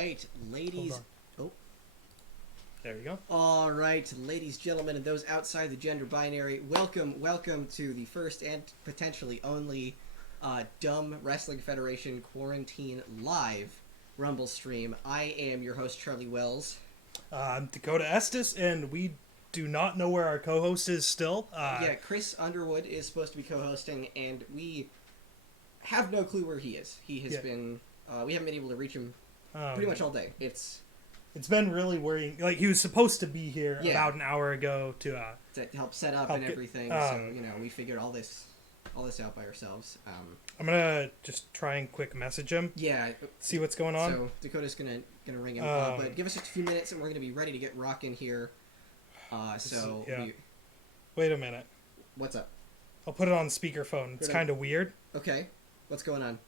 right, ladies. Oh, there you go. All right, ladies, gentlemen, and those outside the gender binary. Welcome to the first and potentially only D.U.M.B Wrestling Federation Quarantine Live Rumble stream. I am your host, Charlie Wells. I'm Dakota Estes, and we do not know where our co-host is still. Yeah, Chris Underwood is supposed to be co-hosting, and we have no clue where he is. He has been. We haven't been able to reach him pretty much all day. It's been really worrying. Like, he was supposed to be here about an hour ago to help set up and everything. So we figured all this out by ourselves. I'm gonna just try and quick message him. Yeah. See what's going on. So Dakota's gonna ring him, but give us just a few minutes and we're gonna be ready to get rocking here. Wait a minute. What's up? I'll put it on speakerphone. It's kind of weird. Okay. What's going on?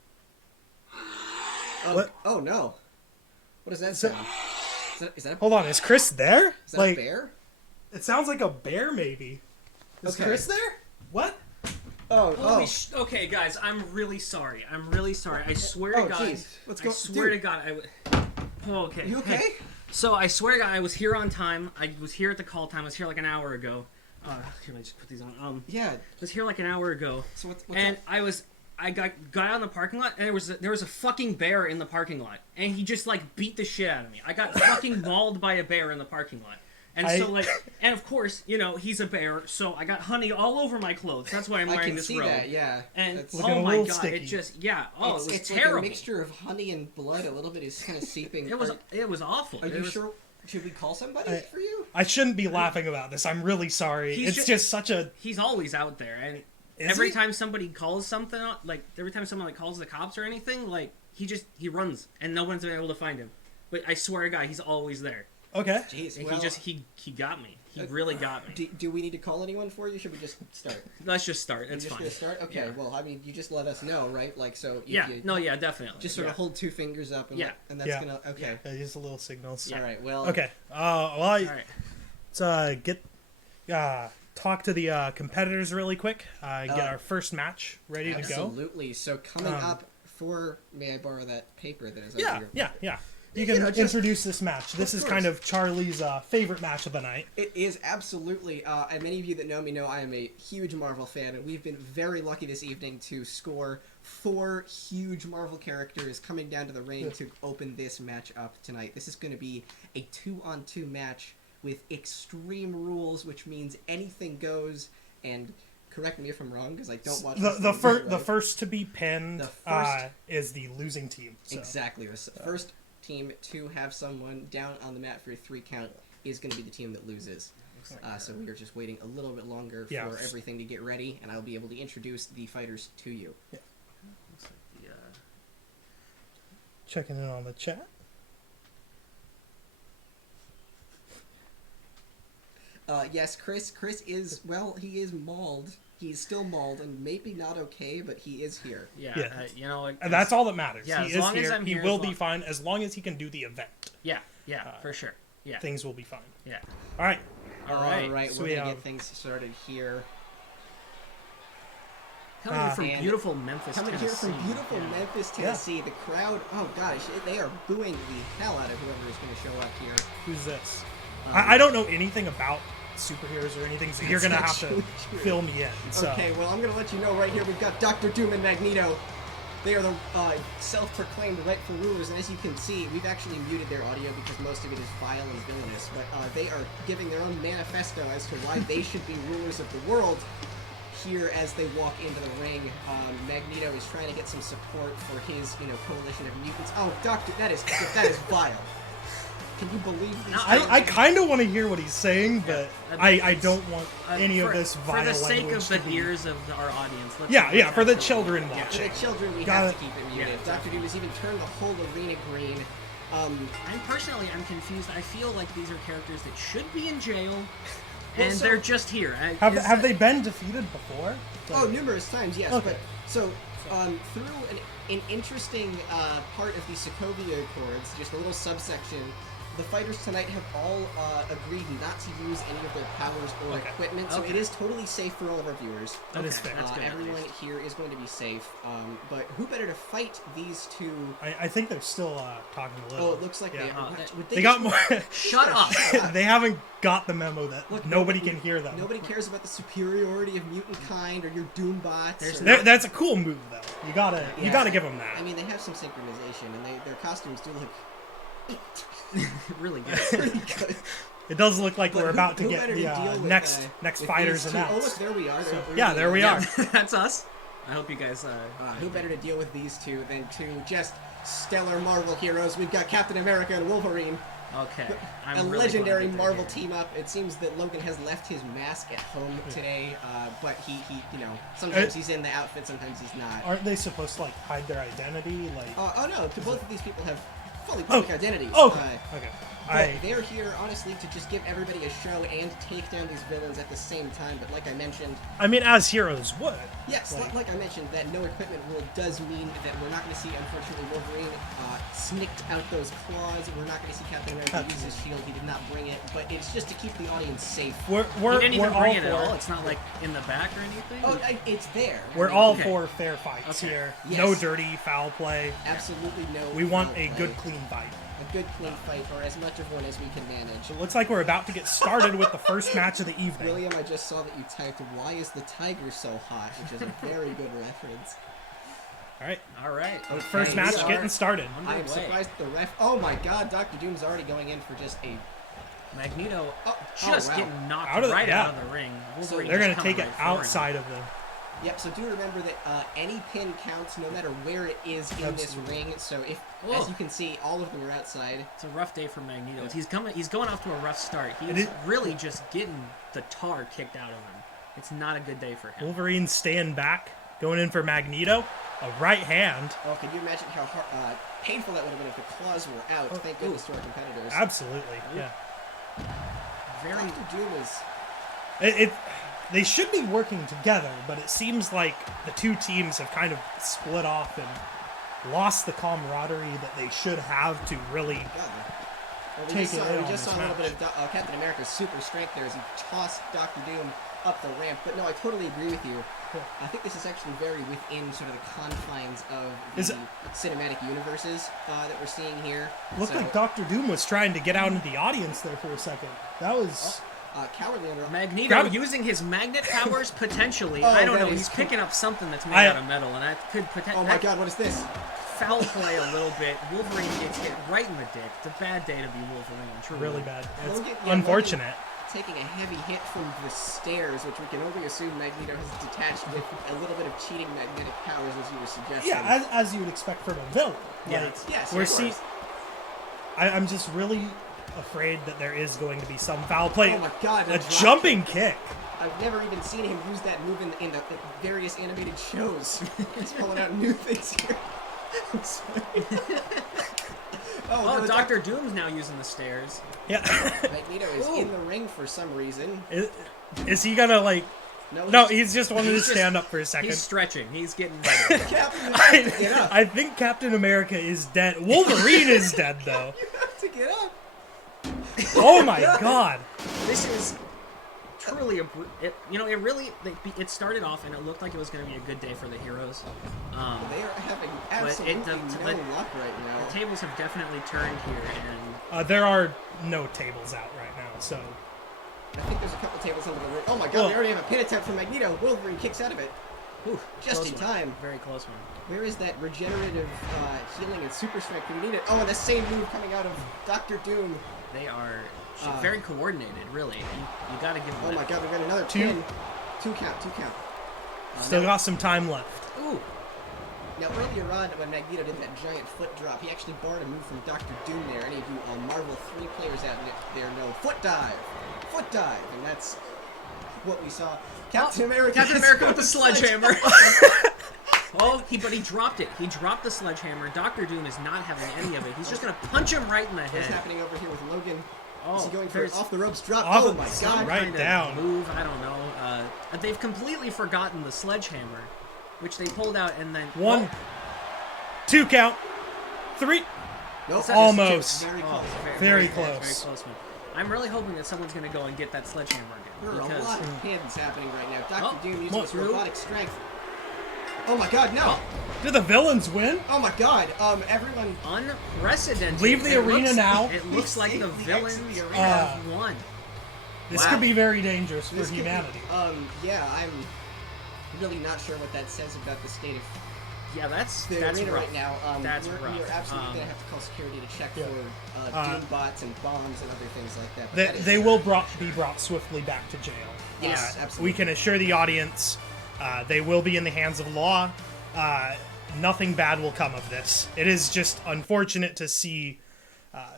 What? Oh no! What does that sound? Is that a... Hold on, is Chris there? Is that a bear? It sounds like a bear, maybe. Is Chris there? What? Okay, guys, I'm really sorry. I swear to God. Geez. Let's go. I swear to God. Okay. You okay? Hey. So I swear to God, I was here on time. I was here at the call time. I was here like an hour ago. Here, let me just put these on. Yeah. I was here like an hour ago. So what's and up? I got out in the parking lot, and there was a fucking bear in the parking lot, and he just like beat the shit out of me. I got fucking mauled by a bear in the parking lot, and and of course, he's a bear, so I got honey all over my clothes. That's why I'm wearing this robe. I can see that, yeah. And it's oh my God, sticky. it just it was it's terrible. Like a mixture of honey and blood. A little bit is kind of seeping. It was awful. Are you sure? Should we call somebody for you? I shouldn't be laughing about this. I'm really sorry. It's just such a. He's always out there, and every time somebody calls something, like every time someone calls the cops or anything, like he runs, and no one's been able to find him. But I swear to God, he's always there. Okay. Jeez, he got me. He really got me. Do we need to call anyone for you? Should we just start? Let's just start. It's fine. Just gonna start? Okay. Yeah. Well, I mean, you just let us know, right? Like, so. Definitely. Just sort of hold two fingers up, and and that's gonna. Okay. Yeah, just a little signals. Yeah. All right. Well. Okay. Let's talk to the competitors really quick. Get our first match ready to go. Absolutely. So coming up for, may I borrow that paper that is over here? Yeah. You can introduce this match. This is kind of Charlie's favorite match of the night. It is, absolutely. And many of you that know me know I am a huge Marvel fan, and we've been very lucky this evening to score 4 huge Marvel characters coming down to the ring to open this match up tonight. This is going to be a 2-on-2 match with extreme rules, which means anything goes, and correct me if I'm wrong, because I don't watch the first to be pinned is the losing team. So. Exactly. The first team to have someone down on the mat for a 3 count is going to be the team that loses. So we are just waiting a little bit longer for everything to get ready, and I'll be able to introduce the fighters to you. Yeah. Checking in on the chat. Yes, Chris is, well, he is mauled. He's still mauled and maybe not okay, but he is here. And that's all that matters. Yeah, he is here. He will be fine as long as he can do the event. Yeah, for sure. Yeah, things will be fine. Yeah. All right. So we're gonna get things started here. Coming from beautiful Memphis, Tennessee. The crowd, oh gosh, they are booing the hell out of whoever is going to show up here. Who's this? I don't know anything about superheroes or anything, so you're going to have to fill me in. So. Okay, well, I'm going to let you know right here, we've got Dr. Doom and Magneto. They are the self-proclaimed rightful rulers, and as you can see, we've actually muted their audio because most of it is vile and villainous, but they are giving their own manifesto as to why they should be rulers of the world here as they walk into the ring. Magneto is trying to get some support for his, coalition of mutants. Oh, Doctor, that is vile. Can you believe this? I kind of want to hear what he's saying, but I don't want any of this vile language. For the sake of the ears of our audience. For the children watching. For the children, we have to keep it muted. Yeah, Dr. Doom has even turned the whole arena green. I'm confused. I feel like these are characters that should be in jail, and they're just here. Have they been defeated before? Numerous times, yes. Okay. But through an interesting part of the Sokovia Accords, just a little subsection the fighters tonight have all agreed not to use any of their powers or equipment, so it is totally safe for all of our viewers. That is fair. That's good, Everyone here is going to be safe, but who better to fight these two? I think they're still talking a little. Oh, it looks like they are. They got more. Shut up! They haven't got the memo that Look, nobody can hear them. Nobody cares about the superiority of mutant kind or your Doom bots. That's a cool move, though. You gotta give them that. I mean, they have some synchronization, and their costumes do look Really good. pretty good. It does look like we're about to who get better the deal with, next with fighters these two? Oh, look, announced. there we are. Yeah, there we are. That's us. I hope you guys. Who better to deal with these two than two just stellar Marvel heroes? We've got Captain America and Wolverine. Okay. A legendary Marvel team up. It seems that Logan has left his mask at home today, but he sometimes he's in the outfit, sometimes he's not. Aren't they supposed to like hide their identity? Like. Oh no! Both of these people have fully public identities. Okay. They're here, honestly, to just give everybody a show and take down these villains at the same time. But like I mentioned... I mean, as heroes would. Yes, like I mentioned, that no equipment rule does mean that we're not going to see, unfortunately, Wolverine snicked out those claws. We're not going to see Captain America use his shield. He did not bring it, but it's just to keep the audience safe. He didn't even bring it at all? It's not like in the back or anything? Oh, it's there. We're all for fair fights here. Yes. No dirty, foul play. Absolutely no We want foul a play. good, clean fight. A good, clean fight, or as much of one as we can manage. It looks like we're about to get started with the first match of the evening. William, I just saw that you typed, "Why is the tiger so hot?" which is a very good reference. All right. First match getting started. I am surprised the ref... Oh my god, Dr. Doom's already going in for just a... Magneto wow. getting knocked out of the ring. So Wolverine they're going just to take it coming right outside of the... Yep, so do remember that any pin counts no matter where it is in this ring. So if, as you can see, all of them are outside. It's a rough day for Magneto. He's going off to a rough start. He's really just getting the tar kicked out of him. It's not a good day for him. Wolverine staying back, going in for Magneto. A right hand. Oh, can you imagine how painful that would have been if the claws were out? Thank goodness to our competitors. Absolutely, yeah. Dr. Doom is... They should be working together, but it seems like the two teams have kind of split off and lost the camaraderie that they should have to really take it in. We just saw a little bit of Captain America's super strength there as he tossed Dr. Doom up the ramp. But no, I totally agree with you. I think this is actually very within sort of the confines of the cinematic universes that we're seeing here. Looked like Dr. Doom was trying to get out into the audience there for a second. That was... cowardly under... Magneto using his magnet powers potentially. I don't know. He's picking up something that's made out of metal, and that could potentially... Oh my god, what is this? Foul play a little bit. Wolverine gets hit right in the dick. It's a bad day to be Wolverine. Truly. Really bad. It's Logan, unfortunate. Taking a heavy hit from the stairs, which we can only assume Magneto has detached with a little bit of cheating magnetic powers, as you were suggesting. Yeah, as you would expect from a villain. Yes, we're seeing... I'm just really afraid that there is going to be some foul play. Oh my god, a jumping kick. I've never even seen him use that move in the various animated shows. He's pulling out new things here. Oh, Dr. Doom's now using the stairs. Yeah. Magneto is in the ring for some reason. Is he gonna like... No, he's just wanted to stand up for a second. He's stretching. He's getting ready. I think Captain America is dead. Wolverine is dead, though. You have to get up. Oh my god. This is truly it started off and it looked like it was going to be a good day for the heroes. They are having absolutely no luck right now. The tables have definitely turned here, and there are no tables out right now, so... I think there's a couple tables under the ring. Oh my god, they already have a pin attempt from Magneto. Wolverine kicks out of it. Ooh, just in time. Very close one. Where is that regenerative healing and super strength? We need it. Oh, and the same move coming out of Dr. Doom. They are very coordinated, really. You got to give them Oh my god, we've got another pin. Two count. Still got some time left. Ooh. Now, earlier on, when Magneto did that giant foot drop, he actually borrowed a move from Dr. Doom there. Any of you Marvel 3 players out there know foot dive. And that's what we saw. Captain America with the sledgehammer. But he dropped it. He dropped the sledgehammer. Dr. Doom is not having any of it. He's just going to punch him right in the head. What's happening over here with Logan? Oh, is he going for an off the ropes drop? Oh my god! Right down. Move. I don't know. They've completely forgotten the sledgehammer, which they pulled out and then 1, 2 count, 3. Nope. Almost. Very Oh, close. Very very close. close, man. I'm really hoping that someone's going to go and get that sledgehammer again. There are a because lot of pins happening right now. Dr. Oh, Doom using his through. robotic strength. Oh my god, no! Did the villains win? Oh my god, everyone... Unprecedented. Leave the It arena looks- now. It looks like the Saved the villains exit of the arena. have won. This Wow. could be very dangerous for This could be- humanity. yeah, I'm really not sure what that says about the state of Yeah, that's the arena rough. right now. That's we're rough. absolutely going to have to call security to check Yeah. for Doom bots and bombs and other things like that. But They, that is, they will be brought swiftly back to jail. Yes, absolutely. We can assure the audience they will be in the hands of law. Nothing bad will come of this. It is just unfortunate to see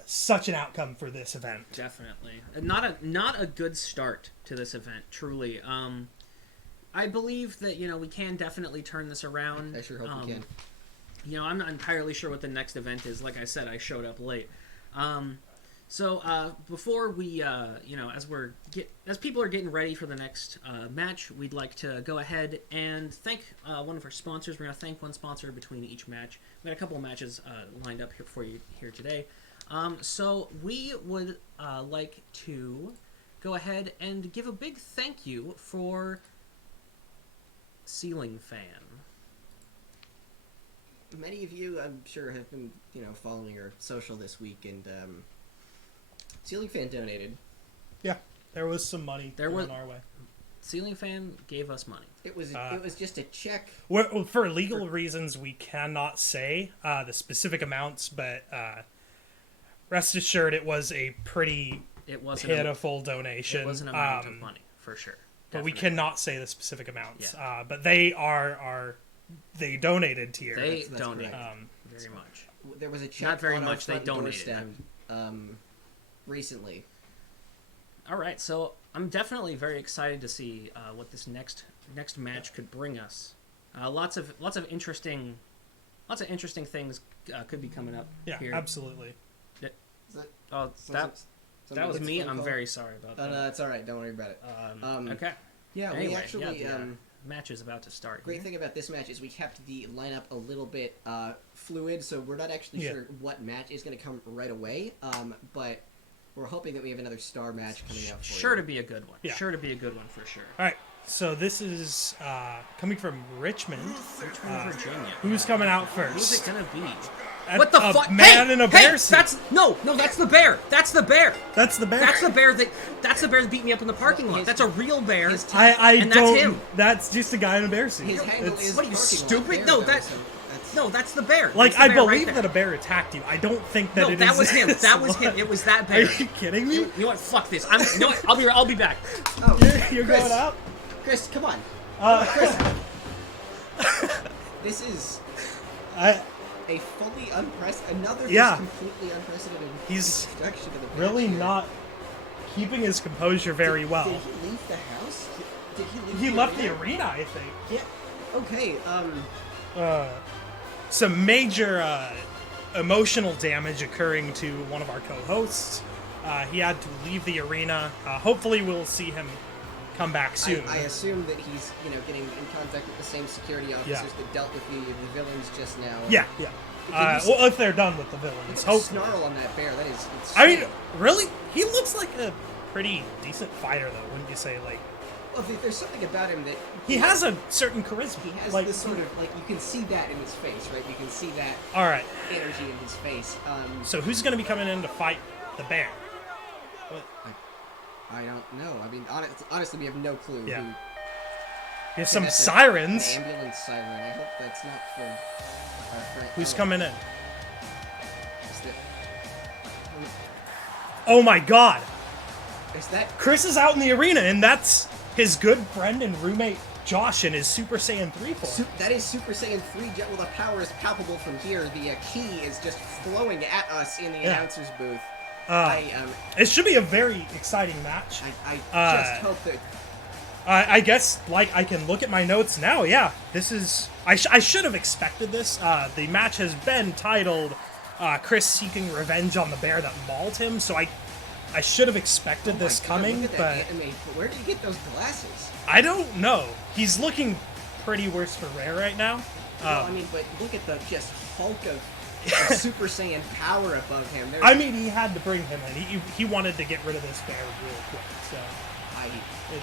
such an outcome for this event. Definitely, not a good start to this event. Truly, I believe that we can definitely turn this around. I sure hope we can. I'm not entirely sure what the next event is. Like I said, I showed up late. So before we, as people are getting ready for the next match, we'd like to go ahead and thank one of our sponsors. We're going to thank one sponsor between each match. We got a couple of matches lined up here for you here today. So we would like to go ahead and give a big thank you for Ceiling Fan. Many of you, I'm sure, have been, following our social this week, and Ceiling Fan donated. Yeah, there was some money going our way. Ceiling Fan gave us money. It was just a check. For legal reasons, we cannot say the specific amounts, but rest assured, it was a pretty pitiful donation. It was an amount of money, for sure. But we Definitely. cannot say the specific amounts. Yeah. But they they donated here. They That's donated correct. very much. There was a check Not very on much, our they front donated. doorstep, recently. All right, so I'm definitely very excited to see what this next match could bring us. Lots of interesting things could be coming up. Yeah, here. absolutely. Oh, that was me. I'm very sorry about that. No, it's all right. Don't worry about it. Okay. Yeah, Anyway, we actually. the match is about to start. Great here. thing about this match is we kept the lineup a little bit fluid, so we're not actually sure what match is going to come right away. But we're hoping that we have another star match coming up. For Sure you. to be a good one. Yeah. Sure to be a good one for sure. All right, so this is coming from Richmond. Virginia. Who's coming out Who's it first? gonna be? A- What the a fuck? man in a bear suit. That's no, that's the bear. That's the bear. That's the bear. That's the bear that beat me up in the parking lot. That's a real bear. I and that's don't. him. That's just a guy in a bear suit. His handle It's- is What are you, parking lot stupid? bear, No, though, that- so that's... No, that's the bear. Like, That's the I bear right believe there. that a bear attacked you. I don't think that No, it that is was him. this That was him. one. It was that Are bear. you kidding me? You know what? Fuck this. You know what? I'll be back. Oh, You're Chris, going out? Chris, come on. Uh, This is I, a fully another Yeah. just completely unprecedented He's introduction to the match really here. not keeping his composure very well. Did he leave the house? Did he leave He the left the arena? arena, I think. Yeah. Okay. Some major emotional damage occurring to one of our co-hosts. He had to leave the arena. Hopefully, we'll see him come back soon. I assume that he's, getting in contact with the same security officers that dealt with the villains just now. Yeah. Well, if they're done with the Look villains, at the hopefully. snarl on that bear. That is. It's I mean, really, he looks like a pretty decent fighter, though. Wouldn't you say? Like, well, there's something about him that he has a certain charisma. He has like, this sort of you can see that in his face, right? You can see that All right. energy in his face. So who's going to be coming in to fight the bear? I don't know. I mean, honestly, we have no clue. Yeah. Who, You have Okay, some that's sirens. An ambulance siren. I hope that's not from our friend. Who's coming in? Is that, Oh my God! is that Chris is out in the arena, and that's his good friend and roommate Josh in his Super Saiyan 3 form. that is Super Saiyan 3 jet? Well, the power is palpable from here. The key is just flowing at us in the announcer's booth. It should be a very exciting match. I just hope that. I guess, like, I can look at my notes now. Yeah, this is... I should have expected this. The match has been titled Chris Seeking Revenge on the Bear That Mauled Him, so I should have expected this Oh my God, coming, look at but that anime. Where did you get those glasses? I don't know. He's looking pretty worse for wear right now. Well, I mean, but look at the just hulk of of Super Saiyan power above him. I mean, he had to bring him in. He wanted to get rid of this bear real quick, so... I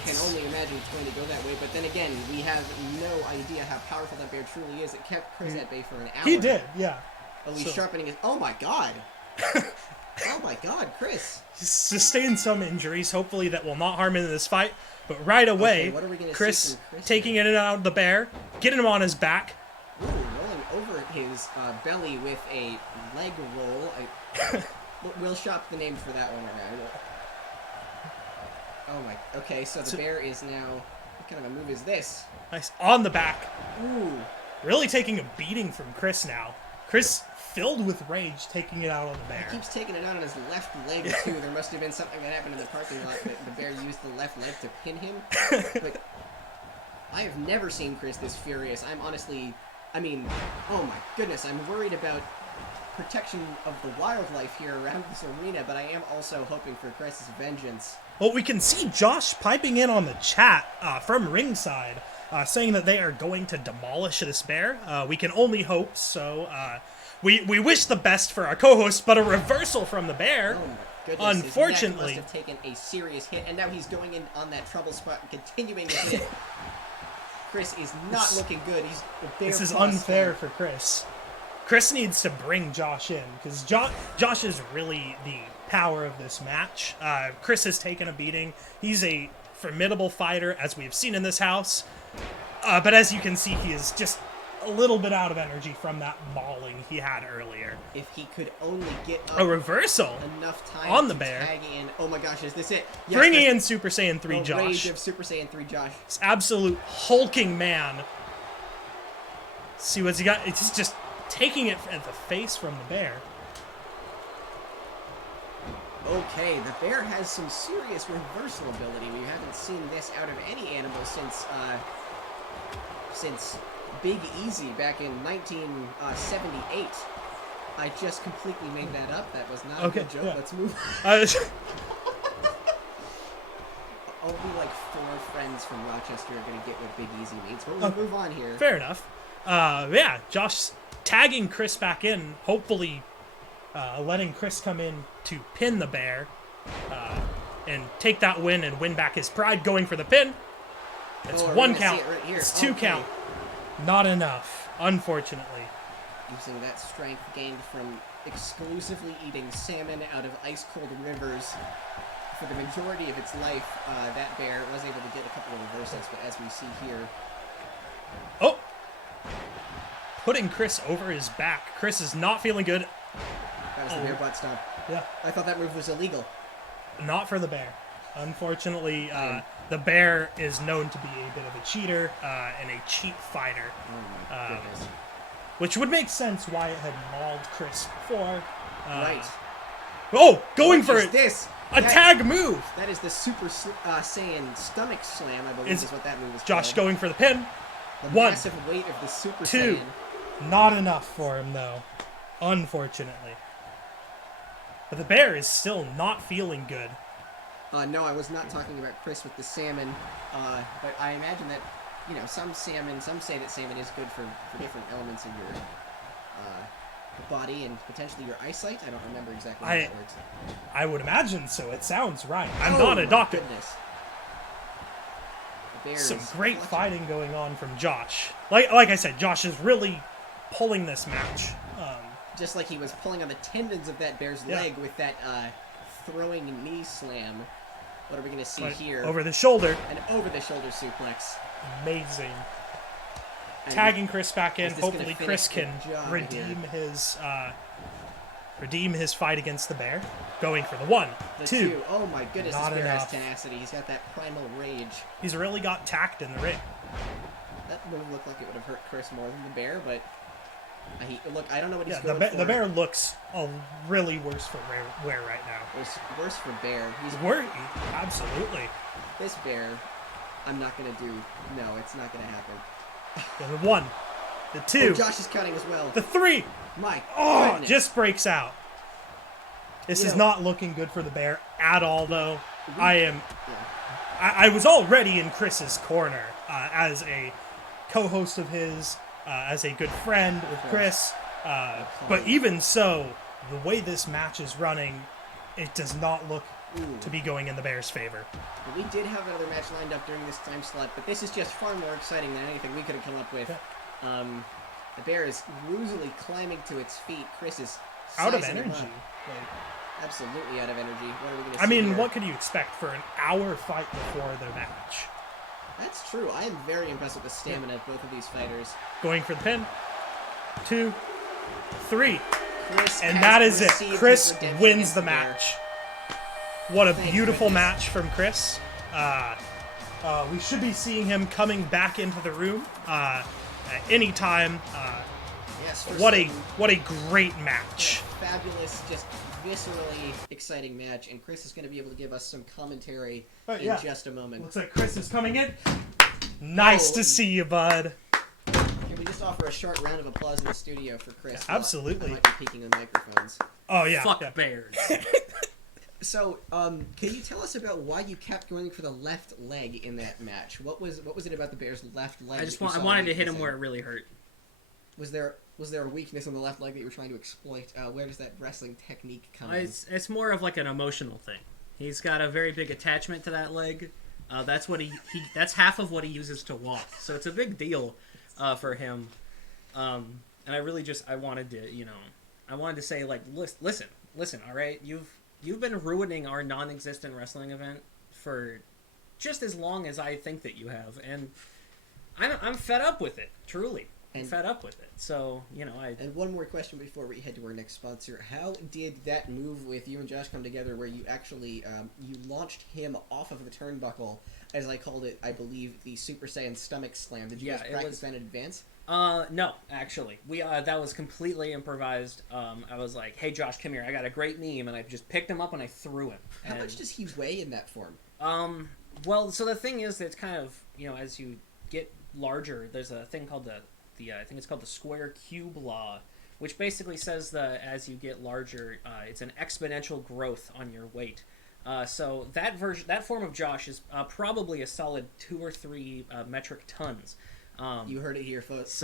can only imagine it's going to go that way, but then again, we have no idea how powerful that bear truly is. It kept Chris at bay for an hour. He did, yeah. Oh, he's sharpening his... Oh my god! Oh my god, Chris! He's sustained some injuries, hopefully that will not harm him in this fight, but right away, what are we gonna Chris see from Chris taking here? it out of the bear, getting him on his back. Ooh, rolling over his belly with a leg roll. We'll shop the name for that one around. Oh my... Okay, so the bear is now... What kind of a move is this? Nice, on the back. Ooh. Really taking a beating from Chris now. Chris, filled with rage, taking it out on the bear. He keeps taking it out on his left leg, too. There must have been something that happened in the parking lot that the bear used the left leg to pin him. But I have never seen Chris this furious. I'm honestly... I mean, oh my goodness, I'm worried about protection of the wildlife here around this arena, but I am also hoping for Chris's vengeance. Well, we can see Josh piping in on the chat from ringside, saying that they are going to demolish this bear. We can only hope so. We wish the best for our co-host, but a reversal from the bear. Oh my goodness. Unfortunately. His neck must have taken a serious hit, and now he's going in on that trouble spot and continuing to hit. Chris is not looking good. This is unfair for Chris. Chris needs to bring Josh in, because Josh is really the power of this match. Chris has taken a beating. He's a formidable fighter, as we've seen in this house. But as you can see, he is just a little bit out of energy from that mauling he had earlier. If he could only get up a reversal enough time on the to bear. Tag in. Oh my gosh, is this it? Yes, Bringing in Super Saiyan 3 the Josh. Rage of Super Saiyan 3 Josh. This absolute hulking man. See what's he got? It's just taking it at the face from the bear. Okay, the bear has some serious reversal ability. We haven't seen this out of any animal since Big Easy back in 1978. I just completely made that up. That was not a good joke. Yeah. Let's move. Only like 4 friends from Rochester are going to get what Big Easy means, but we'll move on here. Fair enough. Yeah, Josh tagging Chris back in, hopefully letting Chris come in to pin the bear and take that win and win back his pride, going for the pin. It's 1 count. Right here. It's 2 count. Not enough, unfortunately. Using that strength gained from exclusively eating salmon out of ice-cold rivers for the majority of its life, that bear was able to get a couple of reversals, but as we see here... Oh! Putting Chris over his back. Chris is not feeling good. That was the bear butt stomp. Yeah. I thought that move was illegal. Not for the bear. Unfortunately, the bear is known to be a bit of a cheater and a cheat fighter. Oh my goodness. Which would make sense why it had mauled Chris before. Right. Oh, going for What is it! this? Tag move! That is the Super Saiyan stomach slam, I believe is what that move is Josh called. going for the pin. The 1, massive weight of the Super 2. Saiyan. Not enough for him, though. Unfortunately. But the bear is still not feeling good. No, I was not talking about Chris with the salmon, but I imagine that, you know, some say that salmon is good for different elements of your body and potentially your eyesight. I don't remember exactly how that works. I would imagine so. It sounds right. I'm Oh not a my doctor. Goodness. The bear Some is great clutching. fighting going on from Josh. Like I said, Josh is really pulling this match. Just like he was pulling on the tendons of that bear's leg with that throwing knee slam. What are we going to see here? Over the shoulder. An over-the-shoulder suplex. Amazing. And Tagging Chris back in. is this gonna Hopefully finish Chris the can job redeem his fight against the bear. Going for the 1, The 2. 2. Oh my goodness, Not this bear enough. has tenacity. He's got that primal rage. He's really got tact in the ring. That move looked like it would have hurt Chris more than the bear, but look, I don't know what he's Yeah, going for. the bear looks really worse for wear right now. It's worse for bear. He's Worry, absolutely. this bear. I'm not gonna do. No, it's not gonna happen. The 1, the 2, Oh, Josh is counting as well. the 3. My Oh, goodness. just breaks out. This is not looking good for the bear at all, though. I was already in Chris's corner as a co-host of his, as a good friend with Chris. But even so, the way this match is running, it does not look to be going in the Bears' favor. We did have another match lined up during this time slot, but this is just far more exciting than anything we could have come up with. The bear is woozily climbing to its feet. Chris is out of sizing him energy. up. Absolutely out of energy. What are we going to see I mean, here? what could you expect for an hour fight before the match? That's true. I am very impressed with the stamina of both of these fighters. Going for the pin. 2, 3. Chris And has that is it. received Chris his redemption wins against the bear. match. What a Thank beautiful goodness. match from Chris. We should be seeing him coming back into the room at any time. Yes, for What a certain. great match. Fabulous, just viscerally exciting match, and Chris is going to be able to give us some commentary Oh, in yeah. just a moment. Looks like Chris is coming in. Nice Oh. to see you, bud. Can we just offer a short round of applause in the studio for Chris? Yeah, absolutely. I might be peeking on microphones. Oh yeah. Fuck yeah. bears. So, can you tell us about why you kept going for the left leg in that match? What was it about the Bears' left leg? I wanted to hit him where it really hurt. Was there a weakness on the left leg that you were trying to exploit? Where does that wrestling technique come in? It's more of like an emotional thing. He's got a very big attachment to that leg. That's what he that's half of what he uses to walk. So it's a big deal for him. And I really I wanted to say, like, listen, all right, you've been ruining our non-existent wrestling event for just as long as I think that you have, and I'm fed up with it. Truly, I'm fed up with it. So And one more question before we head to our next sponsor. How did that move with you and Josh come together where you actually you launched him off of the turnbuckle, as I called it, I believe, the Super Saiyan stomach slam? Did you guys practice that in advance? No, actually. That was completely improvised. I was like, hey Josh, come here, I got a great meme, and I just picked him up and I threw him. How much does he weigh in that form? Well, so the thing is, it's kind of, as you get larger, there's a thing called the I think it's called the square cube law, which basically says that as you get larger, it's an exponential growth on your weight. So that form of Josh is probably a solid 2 or 3 metric tons. You heard it here, folks.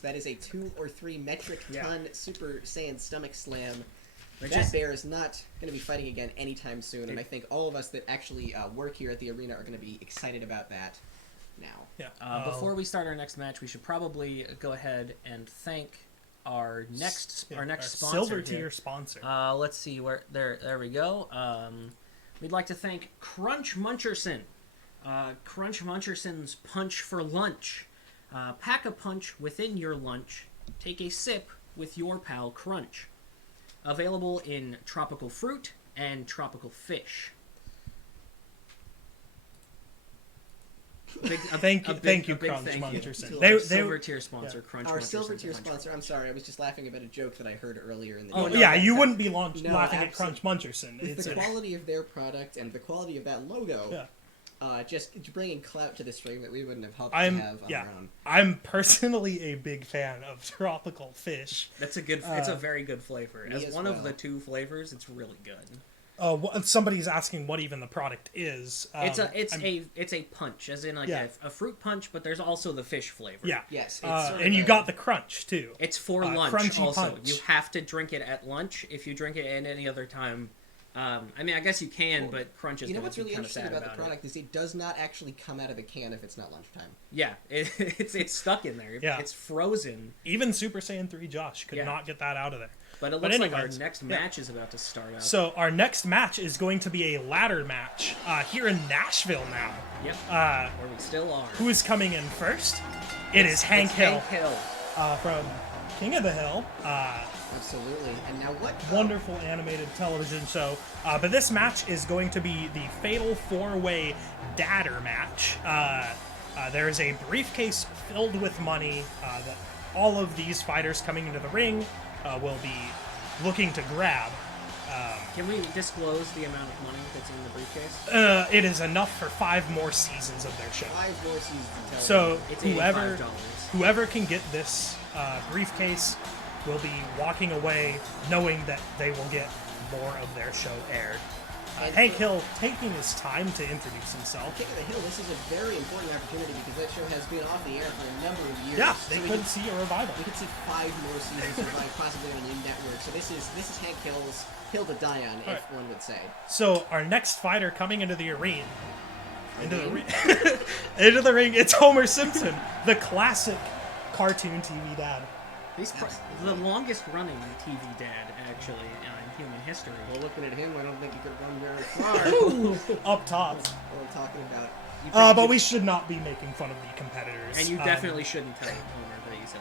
That is a 2 or 3 metric ton Super Saiyan stomach slam. That bear is not going to be fighting again anytime soon, and I think all of us that actually work here at the arena are going to be excited about that now. Yeah. Before we start our next match, we should probably go ahead and thank our next sponsor, silver here. tier sponsor. Let's see where there we go. We'd like to thank Crunch Muncherson. Crunch Muncherson's Punch for Lunch. Pack a punch within your lunch. Take a sip with your pal Crunch. Available in tropical fruit and tropical fish. Thank you, Crunch Muncherson. Silver tier sponsor, Crunch Our Muncherson. silver tier sponsor. I'm sorry, I was just laughing about a joke that I heard earlier in the. Oh, day. no, yeah, you that's- wouldn't be laughing at absolutely. Crunch Muncherson. With It's the quality of their product and the quality of that logo, just bringing clout to the stream that we wouldn't have hoped to have on our own. I'm personally a big fan of tropical fish. That's it's a very good flavor. Me As as one well. of the 2 flavors, it's really good. Somebody's asking what even the product is. It's a punch, as in a fruit punch, but there's also the fish flavor. Yeah. Yes, it's sort of and you a- got the crunch too. It's for lunch crunchy also. punch. You have to drink it at lunch. If you drink it at any other time, I mean, I guess you can, but Crunch is You know going what's to be really kind of interesting sad about the product is it does not actually come out of the can if it's not lunchtime. Yeah, it's stuck in there. Yeah. It's frozen. Even Super Saiyan 3 Josh could Yeah. not get that out of there. But it looks like our anyways, next match is about to start up. So our next match is going to be a ladder match here in Nashville now. Yep. Where we still are. Who is coming in first? It is Hank Hill Hank Hill. from King of the Hill. Absolutely. And now what? Wonderful animated television show. But this match is going to be the Fatal 4-Way Dadder match. There is a briefcase filled with money that all of these fighters coming into the ring will be looking to grab. Can we disclose the amount of money that's in the briefcase? It is enough for 5 more seasons of their show. 5 more seasons of television. So It's whoever $85. can get this briefcase will be walking away knowing that they will get more of their show aired. Hank Hill taking his time to introduce himself. Kick of the Hill, this is a very important opportunity because that show has been off the air for a number of years. Yeah, they so could see a revival. We could see 5 more seasons survive, possibly on a new network. So this is Hank Hill's hill to die on, if one would say. So our next fighter coming into the arena. Into the ring, it's Homer Simpson, the classic cartoon TV dad. He's the longest running TV dad, actually, in human history. Well, looking at him, I don't think he could run very far. Up top. That's what I'm talking about. But we should not be making fun of the competitors. And you definitely shouldn't tell Homer that you said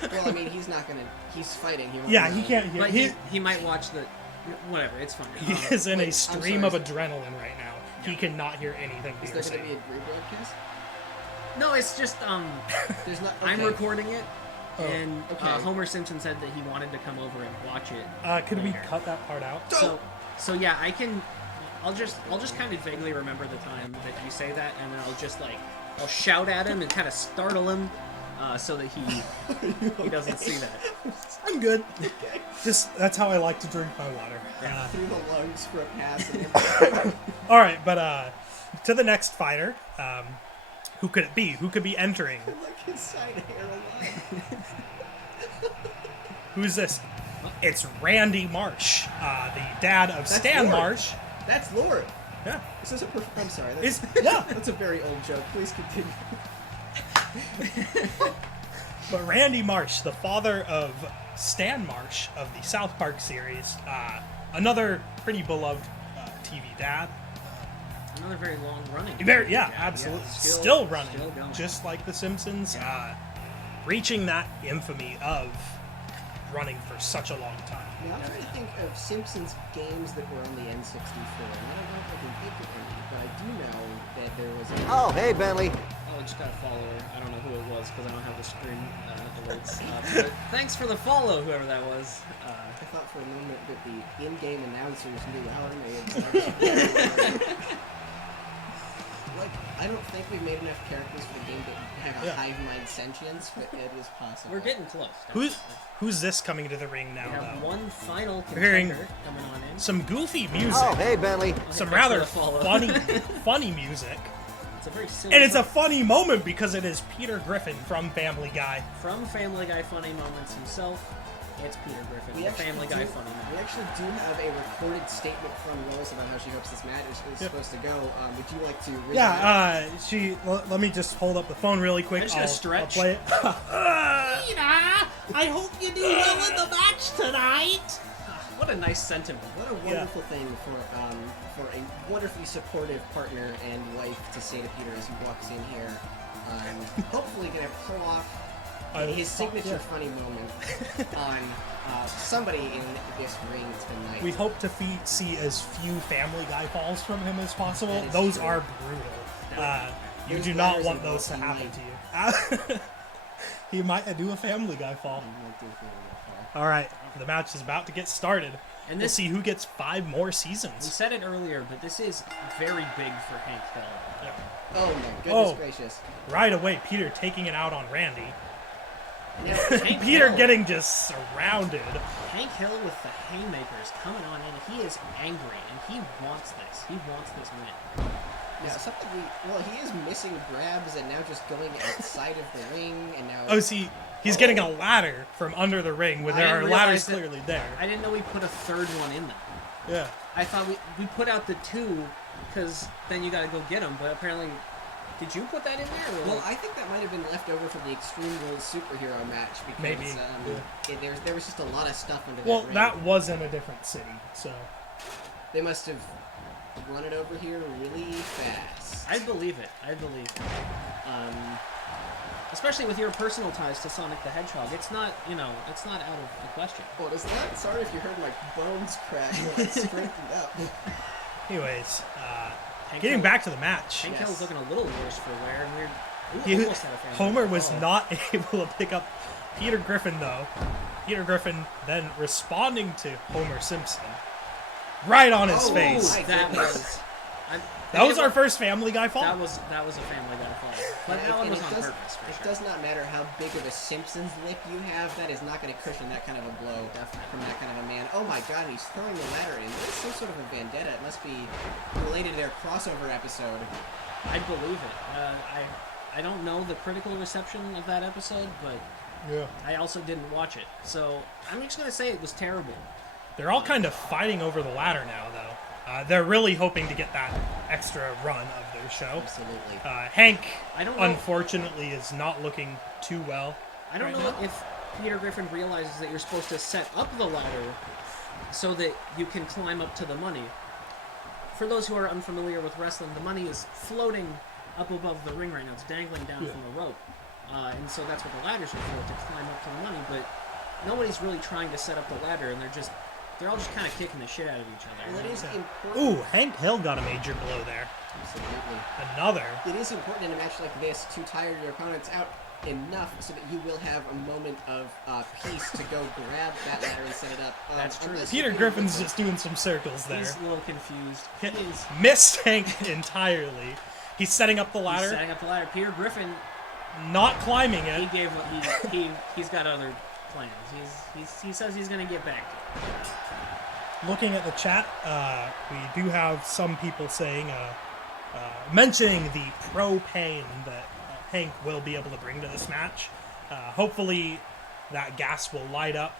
that. Well, I mean, he's not gonna. He's fighting. He can't. But he might watch the. Whatever, it's fine. He is in a stream of adrenaline right now. He cannot hear anything we Is are there saying. gonna be a rebroadcast? No, it's just There's not. I'm okay. recording it, and okay. Homer Simpson said that he wanted to come over and watch it. Could we later. cut that part out? So yeah, I can. I'll just kind of vaguely remember the time that you say that, and then I'll shout at him and kind of startle him, so that he doesn't see that. I'm good. Just that's how I like to drink my water. Through the lungs for a pass. And All right, but to the next fighter. Who could it be? Who could be entering? like his side hairline. Who's this? It's Randy Marsh, the dad of Stan Lord. Marsh. That's Lord. Yeah. Is this a? I'm sorry. It's, That's, yeah. that's a very old joke. Please continue. But Randy Marsh, the father of Stan Marsh of the South Park series, another pretty beloved TV dad. Another very long running. Absolutely. Yeah, still running, still going. just like The Simpsons, reaching that infamy of running for such a long time. Now, I'm trying to think of Simpsons games that were on the N64, and I don't know if I can think of any, but I do know that there was a... Oh, hey, Bentley. Oh, I just got a follower. I don't know who it was because I don't have the screen alerts. But thanks for the follow, whoever that was. I thought for a moment that the in-game announcers knew our names. Like, I don't think we've made enough characters for the game that have a hive mind sentience, but it is possible. We're getting close. Who's this coming to the ring now, We have though? one final We're hearing contender coming on in. some goofy music. Oh, hey, Bentley. Some Thanks rather for the follow. funny music. It's a very silly And it's a song. funny moment because it is Peter Griffin from Family Guy. From Family Guy Funny Moments himself. It's Peter Griffin, We the actually Family Guy Funny We Moments. actually do have a recorded statement from Lois about how she hopes this match is supposed to go. Would you like to read that? Yeah, let me just hold up the phone really quick. I just gotta stretch. I'll play it. Peter, I hope you do well in the match tonight. What a nice sentiment. What a wonderful thing for a wonderfully supportive partner and wife to say to Peter as he walks in here. Hopefully gonna pull off his signature funny moment on somebody in this ring tonight. We hope to see as few Family Guy falls from him as possible. That is Those true. are brutal. You There's do not ladders want those involved. to He happen to you. He might do a Family Guy fall. All right, the match is about to get started. And We'll this, see who gets 5 more we seasons. said it earlier, but this is very big for Hank Hill. Oh my goodness gracious. Right away, Peter taking it out on Randy. Now, Hank Peter Hill, getting just surrounded. Hank Hill with the haymakers coming on in. He is angry, and he wants this. He wants this win. Yeah, something he is missing grabs and now just going outside of the ring and now... Oh, see, he's getting a ladder from under the ring when I there are didn't ladders realize that- clearly there. I didn't know we put a third one in there. Yeah. I thought we put out the 2 because then you got to go get them, but apparently... Did you put that in there? Or Well, I think that might have been left over from the Extreme Rules superhero match because Maybe, there was just a lot of stuff under Well, that ring. that was in a different city, so... They must have run it over here really fast. I believe it. I believe it. Especially with your personal ties to Sonic the Hedgehog, it's not, it's not out of the question. What is that? Sorry if you heard my bones crack when I straightened up. Anyways, Hank getting Hill- back to the match. Hank Yes. Hill's looking a little worse for wear, and He- we're almost had a family. Homer was Oh. not able to pick up Peter Griffin, though. Peter Griffin then responding to Homer Simpson. Right on his Oh, face. my That goodness. was. That was our first Family Guy fall. That was a Family Guy fall. But that one was on purpose, for It sure. does not matter how big of a Simpsons lip you have, that is not going to cushion that kind of a blow from that kind of a man. Oh my god, he's throwing the ladder in. What is some sort of a vendetta? It must be related to their crossover episode. I'd believe it. I don't know the critical reception of that episode, but Yeah. I also didn't watch it. So I'm just going to say it was terrible. They're all kind of fighting over the ladder now, though. They're really hoping to get that extra run of their show. Absolutely. Hank, I don't know. unfortunately, is not looking too well. I don't know if Peter Griffin realizes that you're supposed to set up the ladder so that you can climb up to the money. For those who are unfamiliar with wrestling, the money is floating up above the ring right now. It's dangling down from the rope. And so that's what the ladders are for, to climb up to the money. But nobody's really trying to set up the ladder, and they're all just kind of kicking the shit out of each other. Well, it is important. Ooh, Hank Hill got a major blow there. Absolutely. Another. It is important in a match like this to tire your opponents out enough so that you will have a moment of peace to go grab that ladder and set it up. That's true. Peter Griffin's just doing some circles there. He's a little confused. Missed Hank entirely. He's setting up the ladder. He's setting up the ladder. Peter Griffin, Not climbing it. he's got other plans. He says he's going to get back to it. Looking at the chat, we do have some people saying, mentioning the propane that Hank will be able to bring to this match. Hopefully that gas will light up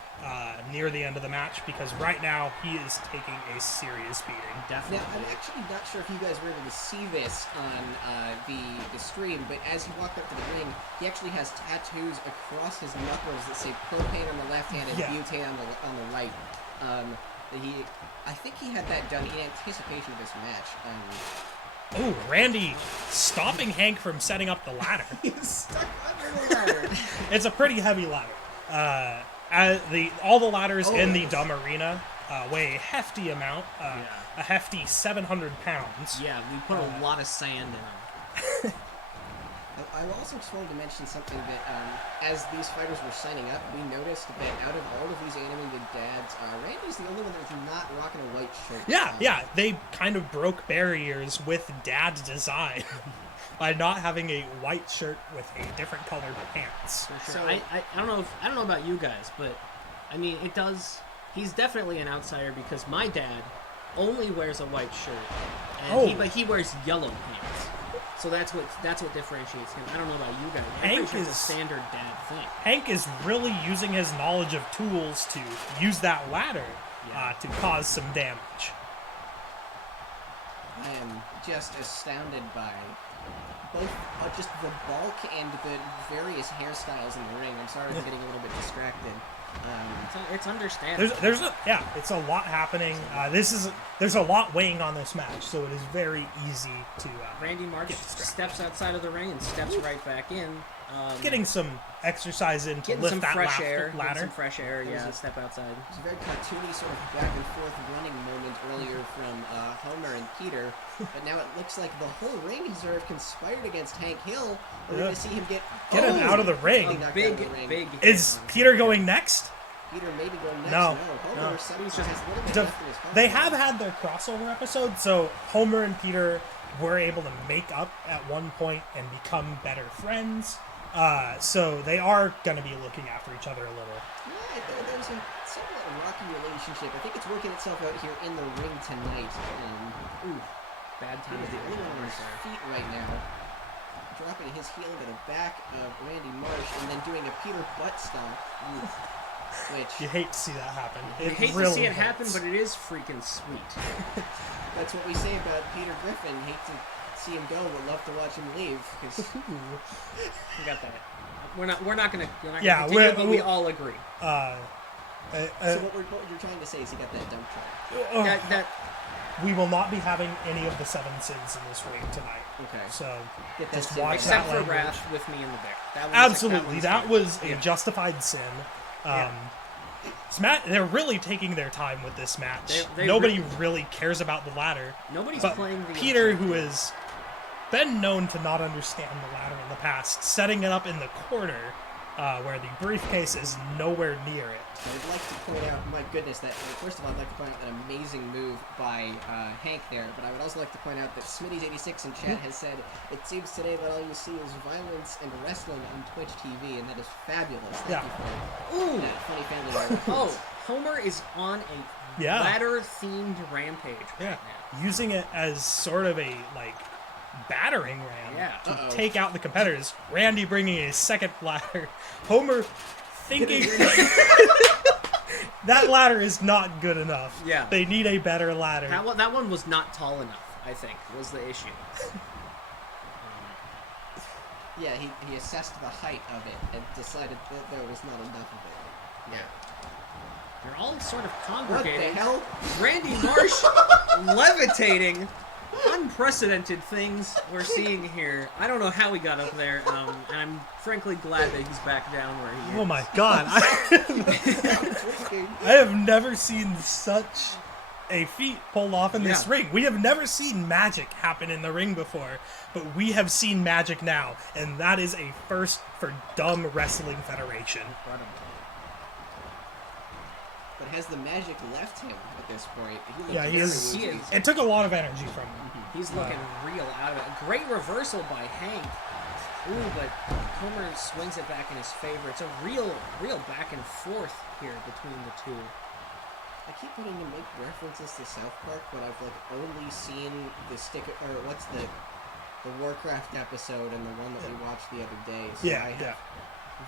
near the end of the match, because right now he is taking a serious beating. Definitely. Now, I'm actually not sure if you guys were able to see this on the stream, but as he walked up to the ring, he actually has tattoos across his knuckles that say propane on the left hand and butane on the right. I think he had that done in anticipation of this match. Oh, Randy stopping Hank from setting up the ladder. He's stuck under the ladder. It's a pretty heavy ladder. All the ladders in the D.U.M.B arena weigh a hefty amount, a hefty 700 pounds. Yeah, we put a lot of sand in them. I also just wanted to mention something that as these fighters were signing up, we noticed that out of all of these animated dads, Randy's the only one that's not rocking a white shirt. Yeah, they kind of broke barriers with dad design by not having a white shirt with a different colored pants. For sure. So I don't know about you guys, but I mean he's definitely an outsider, because my dad only wears a white shirt, and but he wears yellow pants. So that's what differentiates him. I don't know about you guys. Hank is a standard dad thing. Hank is really using his knowledge of tools to use that ladder to cause some damage. I am just astounded by both just the bulk and the various hairstyles in the ring. I'm sorry for getting a little bit distracted. It's understandable. It's a lot happening. There's a lot weighing on this match, so it is very easy to. Randy Marsh steps outside of the ring and steps right back in. Getting some exercise in to lift that ladder. Getting some fresh air, step outside. It was a very cartoony sort of back and forth running moment earlier from Homer and Peter, but now it looks like the whole ring reserve conspired against Hank Hill. We're going to see him get him out of the ring. Big. Is Peter going next? Peter maybe going next. No. Homer has a little bit left in his They have had their crossover episode, so Homer and Peter were able to make up at one point and become better friends. So they are going to be looking after each other a little. Yeah, there's a somewhat rocky relationship. I think it's working itself out here in the ring tonight. Bad time Peter's to the be only one on his feet right now. Dropping his heel into the back of Randy Marsh and then doing a Peter butt stomp. Which You hate to see that happen. You hate to see it happen, but it is freaking sweet. That's what we say about Peter Griffin. Hate to see him go, but love to watch him leave. We got that. We're not gonna Yeah, continue, but we all agree. So what you're trying to say is he got that dump truck. We will not be having any of the 7 sins in this ring tonight. Okay. So Get that just sin watch Except that for language. Wrath with me in the bear. Absolutely, that was a justified sin. They're really taking their time with this match. Nobody really cares about the ladder. Nobody's but playing the Peter, who has been known to not understand the ladder in the past, setting it up in the corner where the briefcase is nowhere near it. I'd like to point out, my goodness, that first of all, I'd like to point out that amazing move by Hank there, but I would also like to point out that Smitty's86 in chat has said, it seems today that all you see is violence and wrestling on Twitch TV, and that is fabulous. Thank you for that funny family reference. Oh, Homer is on a ladder-themed rampage right now. Using it as sort of a, like, battering ram to take out the competitors. Randy bringing a second ladder. Homer thinking that ladder is not good enough. Yeah. They need a better ladder. That one was not tall enough, I think, was the issue. Yeah, he assessed the height of it and decided that there was not enough of it. Yeah. They're all sort of congregating. What the hell? Randy Marsh levitating. Unprecedented things we're seeing here. I don't know how he got up there, and I'm frankly glad that he's back down where he is. Oh my god. I have never seen such a feat pulled off in this ring. We have never seen magic happen in the ring before, but we have seen magic now, and that is a first for D.U.M.B Wrestling Federation. Incredible. But has the magic left him at this point? He is. It took a lot of energy from him. He's looking real out of it. Great reversal by Hank. Ooh, but Homer swings it back in his favor. It's a real back and forth here between the two. I keep wanting to make references to South Park, but I've like only seen the what's the Warcraft episode and the one that we watched the other day. So I have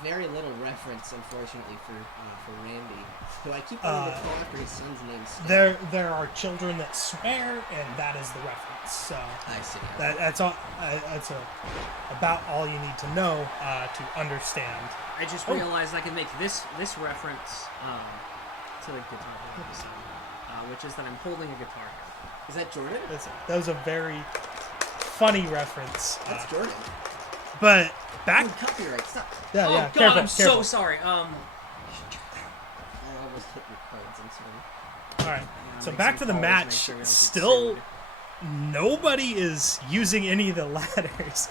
very little reference, unfortunately, for Randy, who I keep wanting to call after his son's name. There are children that swear, and that is the reference. So I see. That's all. That's about all you need to know to understand. I just realized I can make this reference to the guitar episode, which is that I'm holding a guitar here. Is that Jordan? That was a very funny reference. That's Jordan. But back. Dude, copyright, stop. Yeah, God, careful, I'm so sorry. I almost hit your cards, I'm sorry. Alright, so back to the match. Still, nobody is using any of the ladders.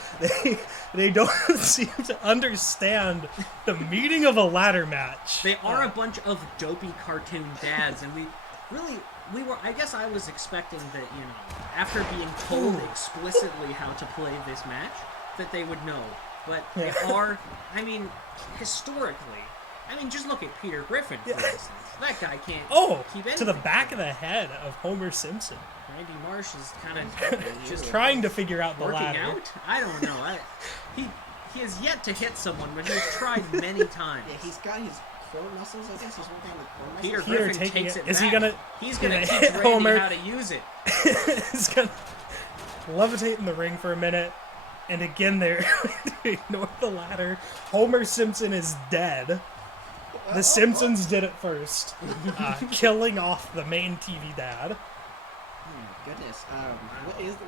They don't seem to understand the meaning of a ladder match. They are a bunch of dopey cartoon dads, and we were. I guess I was expecting that, after being told explicitly how to play this match, that they would know. But they are, historically, just look at Peter Griffin, for instance. That guy can't keep anything. To the back of the head of Homer Simpson. Randy Marsh is kind of just trying to figure out the ladder. Working out? I don't know. He has yet to hit someone, but he's tried many times. Yeah, he's got his core muscles, I guess. He's working on the core muscles. Peter Griffin takes it Is back. He's gonna teach Randy Homer how to use it. He's gonna levitate in the ring for a minute. And again, they ignore the ladder. Homer Simpson is dead. The Simpsons did it first, killing off the main TV dad. Oh my goodness.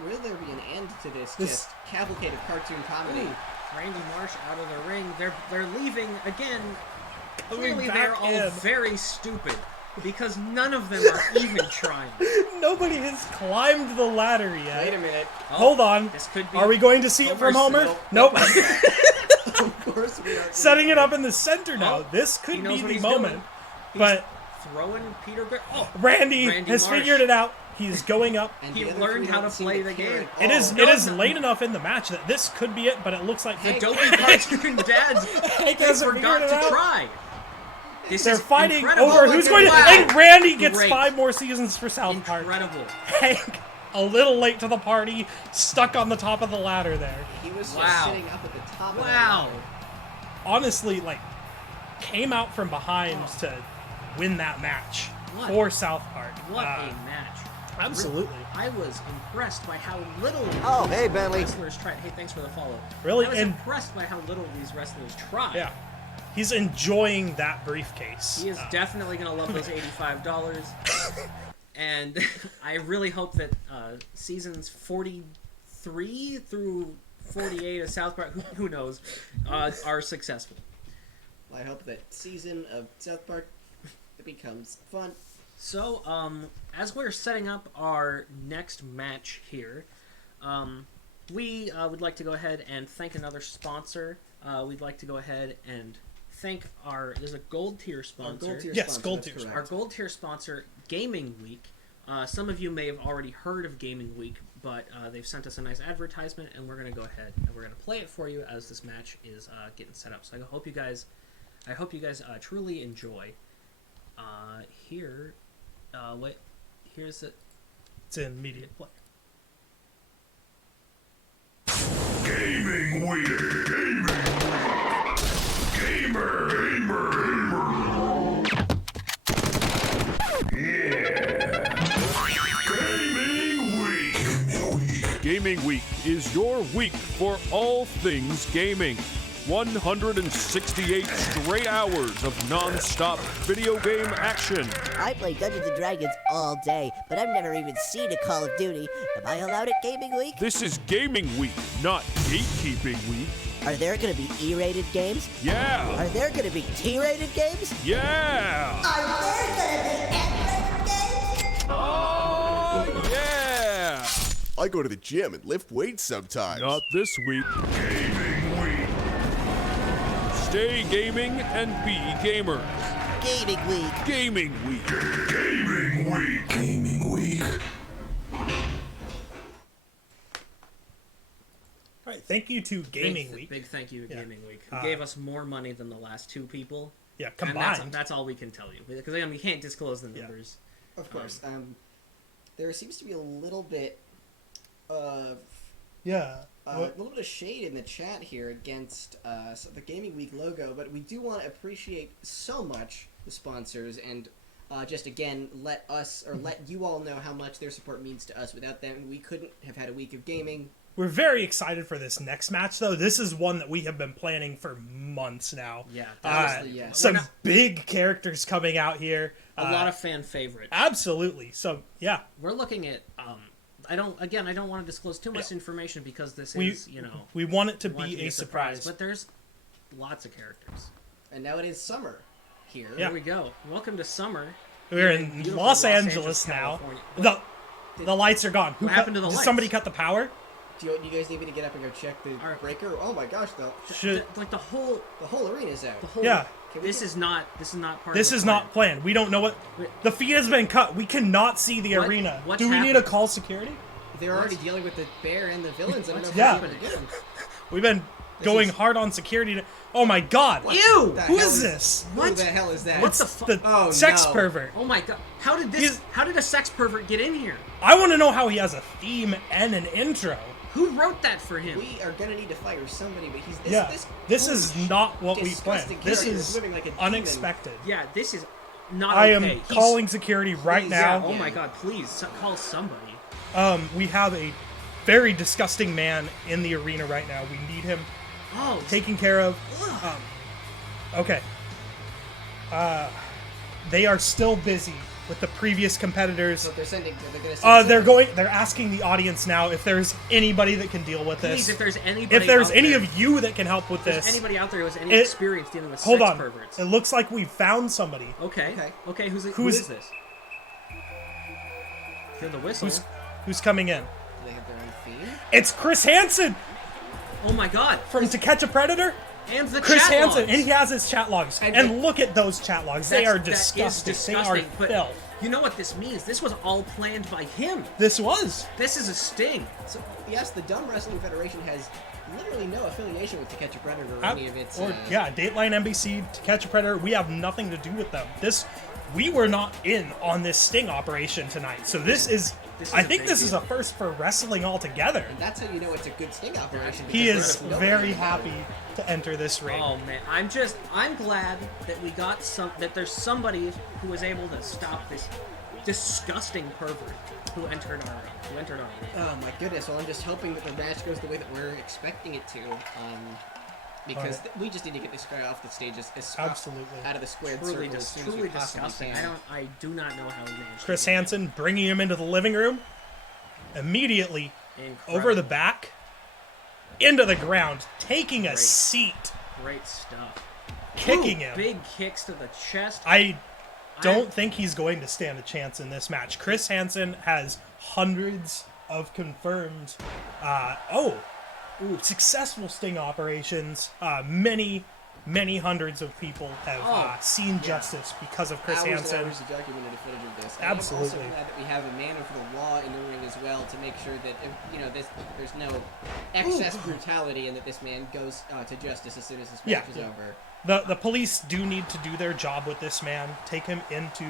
Will there be an end to this just cavalcade of cartoon comedy? Randy Marsh out of the ring. They're leaving again. Clearly, back they're all in. very stupid because none of them are even trying. Nobody has climbed the ladder yet. Wait a minute. Hold on. This could be. Are we going to see it from Homer? Nope. Of course we are. Setting it up in the center now. This could be the moment. But throwing Peter Griffin. Oh, Randy has figured it out. He's going up. And he learned how to play the game. It is late enough in the match that this could be it, but it looks like the dopey cartoon dads forgot to try. They're fighting incredible. over who's going to. And Randy gets 5 more seasons for South Park. Incredible. Hank, a little late to the party, stuck on the top of the ladder there. He was just sitting up at the top of the Wow. ladder. Honestly, came out from behind to win that match for South Park. What a match. Absolutely. I was impressed by how little hey, Bentley. wrestlers tried. Hey, thanks for the follow. Really? I was impressed by how little these wrestlers tried. Yeah. He's enjoying that briefcase. He is definitely going to love those $85. And I really hope that seasons 43 through 48 of South Park, who knows, are successful. Well, I hope that season of South Park becomes fun. So, as we're setting up our next match here, we would like to go ahead and thank another sponsor. We'd like to go ahead and thank there's a gold tier sponsor. Gold tier Our gold tier sponsor, Gaming Week. Some of you may have already heard of Gaming Week, but they've sent us a nice advertisement, and we're going to go ahead and we're going to play it for you as this match is getting set up. So I hope you guys truly enjoy. Here's it. It's in immediate play. Gaming Week. Gamer. Yeah. Gaming Week. Gaming Week is your week for all things gaming. 168 straight hours of non-stop video game action. I play Dungeons & Dragons all day, but I've never even seen a Call of Duty. Am I allowed at Gaming Week? This is Gaming Week, not Gatekeeping Week. Are there going to be E-rated games? Yeah! Are there going to be T-rated games? Yeah! Are there going to be F-rated games? Oh, yeah! I go to the gym and lift weights sometimes. Not this week. Gaming Week. Stay gaming and be gamers. Gaming Week. Gaming Week. Gaming Week. Gaming Week. All right, thank you to Gaming Week. Big thank you to Yeah. Gaming Week, who gave us more money than the last two people. Yeah, And combined. that's all we can tell you, because again, we can't disclose the numbers. Of course. There seems to be a little bit of Yeah. a little bit of shade in the chat here against the Gaming Week logo, but we do want to appreciate so much the sponsors and just again let you all know how much their support means to us. Without them, we couldn't have had a week of gaming. We're very excited for this next match, though. This is one that we have been planning for months now. Yeah, Some big characters coming out here. A lot of fan favorites. Absolutely. So, yeah. We're looking at. I don't want to disclose too much information because this is, we want it to want be a surprise. But there's lots of characters. And now it is summer here. Yeah. Here we go. Welcome to summer. We're in beautiful Los Angeles now. California. The lights are gone. What happened to the did lights? somebody cut the power? Do you guys need me to get up and go check the Alright. breaker? Oh my gosh, Like the whole arena's out. Yeah. This is not part. This of is the not planned. We don't know what... The feed has been cut. We cannot see the What- arena. what's Do we need to happened? call security? They're already dealing with the bear and the villains. I don't know if Yeah. they're gonna do. We've been going is- hard on security. Oh my god. Ew! The Who hell is this? Who the hell is that? What the fuck? The Oh, sex no. pervert. Oh my god! How did this? How did a sex pervert get in here? I want to know how he has a theme and an intro. Who wrote that for him? We are gonna need to fire somebody, but he's This is not what we planned. disgusting This character is living like a demon. unexpected. Yeah, this is not I okay. am calling security right Please, Yeah, now. oh my god! Please call somebody. We have a very disgusting man in the arena right now. We need him Oh, taken care of. Okay. They are still busy with the previous competitors. So they're gonna send They're asking the audience now if there's anybody that can deal with please, this. if there's anybody, If there's out any there, of you that can help with if there's this. anybody out there who has any It- experience dealing with Hold sex on. perverts. It looks like we found somebody. Okay. Who Who's- is this? Hear the whistle. Who's coming in? Do they have their own theme? It's Chris Hansen Oh my god! from To Catch a Predator. And the Chris chat Hansen, logs. and he has his chat logs. And look at those chat logs. They are That is disgusting. They are but filth. you know what this means? This was all planned by him. This was. This is a sting. So yes, the Dumb Wrestling Federation has literally no affiliation with To Catch a Predator or any of its. Dateline NBC, To Catch a Predator. We have nothing to do with them. We were not in on this sting operation tonight. So this is I a think big this is deal. a first for wrestling altogether. That's how you know it's a good sting operation. He because is nobody very knows about it. happy to enter this ring. Oh man, I'm glad that we got that there's somebody who was able to stop this disgusting pervert who entered our ring. Oh my goodness! Well, I'm just hoping that the match goes the way that we're expecting it to. Because we just need to get this guy off the stage as Absolutely. out of the squared Truly, circle as soon as we truly possibly disgusting. can. I do not know how he managed. Chris to do Hansen bringing him into the living room. Immediately it. over the Incredible. back, into the ground, taking a Great. seat, Great stuff. kicking Ooh, him. Big kicks to the chest. I don't think he's going to stand a chance in this match. Chris Hansen has hundreds of confirmed, successful sting operations, many many hundreds of people have seen justice because of Chris Hansen. Hours of documented footage of this. Absolutely. I'm also glad that we have a man of the law in the ring as well to make sure that there's no excess brutality and that this man goes to justice as soon as this match is over. The police do need to do their job with this man, take him into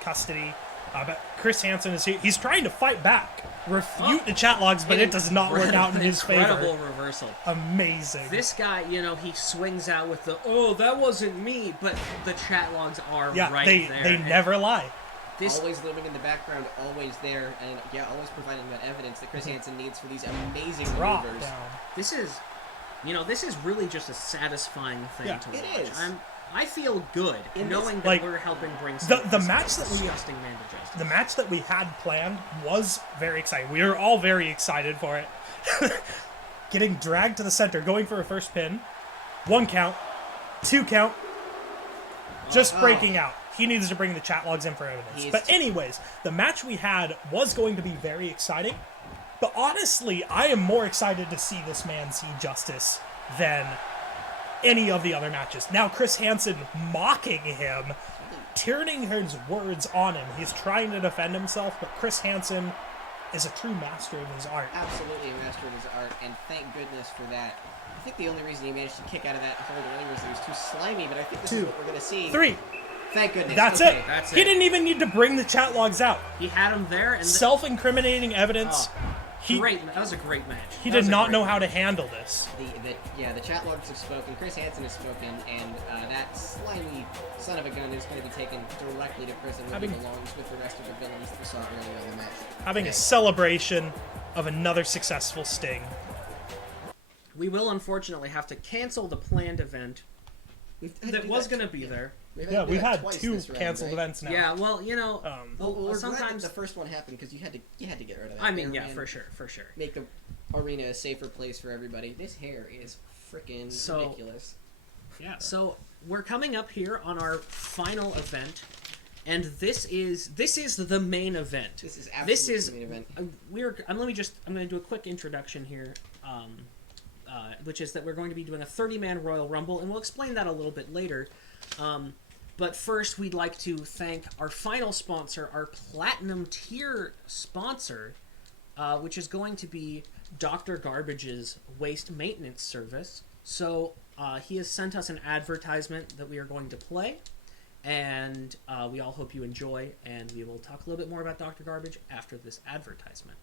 custody. But Chris Hansen he's trying to fight back, refute the chat logs, but it does not work out in his favor. Incredible reversal. Amazing. This guy, he swings out with that wasn't me, but the chat logs are right there. They never lie. Always living in the background, always there, and always providing that evidence that Chris Hansen needs for these amazing maneuvers. This is really just a satisfying thing to watch. It is. I feel good knowing that we're helping bring the match that disgusting man to justice. The match that we had planned was very exciting. We were all very excited for it. Getting dragged to the center, going for a first pin, 1 count, 2 count, just breaking out. He needs to bring the chat logs in for evidence. But anyways, the match we had was going to be very exciting. But honestly, I am more excited to see this man see justice than any of the other matches. Now, Chris Hansen mocking him, turning his words on him. He's trying to defend himself, but Chris Hansen is a true master of his art. Absolutely a master of his art, and thank goodness for that. I think the only reason he managed to kick out of that hold earlier was he was too slimy, but I think this is what we're going to see. 3. Thank goodness. That's it. He didn't even need to bring the chat logs out. He had him there. And self-incriminating evidence. That was a great match. He did not know how to handle this. The chat logs have spoken, Chris Hansen has spoken, and that slimy son of a gun is going to be taken directly to prison where he belongs with the rest of the villains that we saw earlier in the match. Having a celebration of another successful sting. We will unfortunately have to cancel the planned event that was going to be there. We've had 2 canceled events now. Yeah, well, we're sometimes glad that the first one happened because you had to get rid of that. I mean, for sure. Make the arena a safer place for everybody. This hair is freaking ridiculous. Yeah. So we're coming up here on our final event, and this is the main event. This is absolutely the main event. I'm going to do a quick introduction here. Which is that we're going to be doing a 30-man Royal Rumble, and we'll explain that a little bit later. But first, we'd like to thank our final sponsor, our Platinum Tier sponsor, which is going to be Dr. Garbage's Waste Maintenance Service. So he has sent us an advertisement that we are going to play, and we all hope you enjoy, and we will talk a little bit more about Dr. Garbage after this advertisement.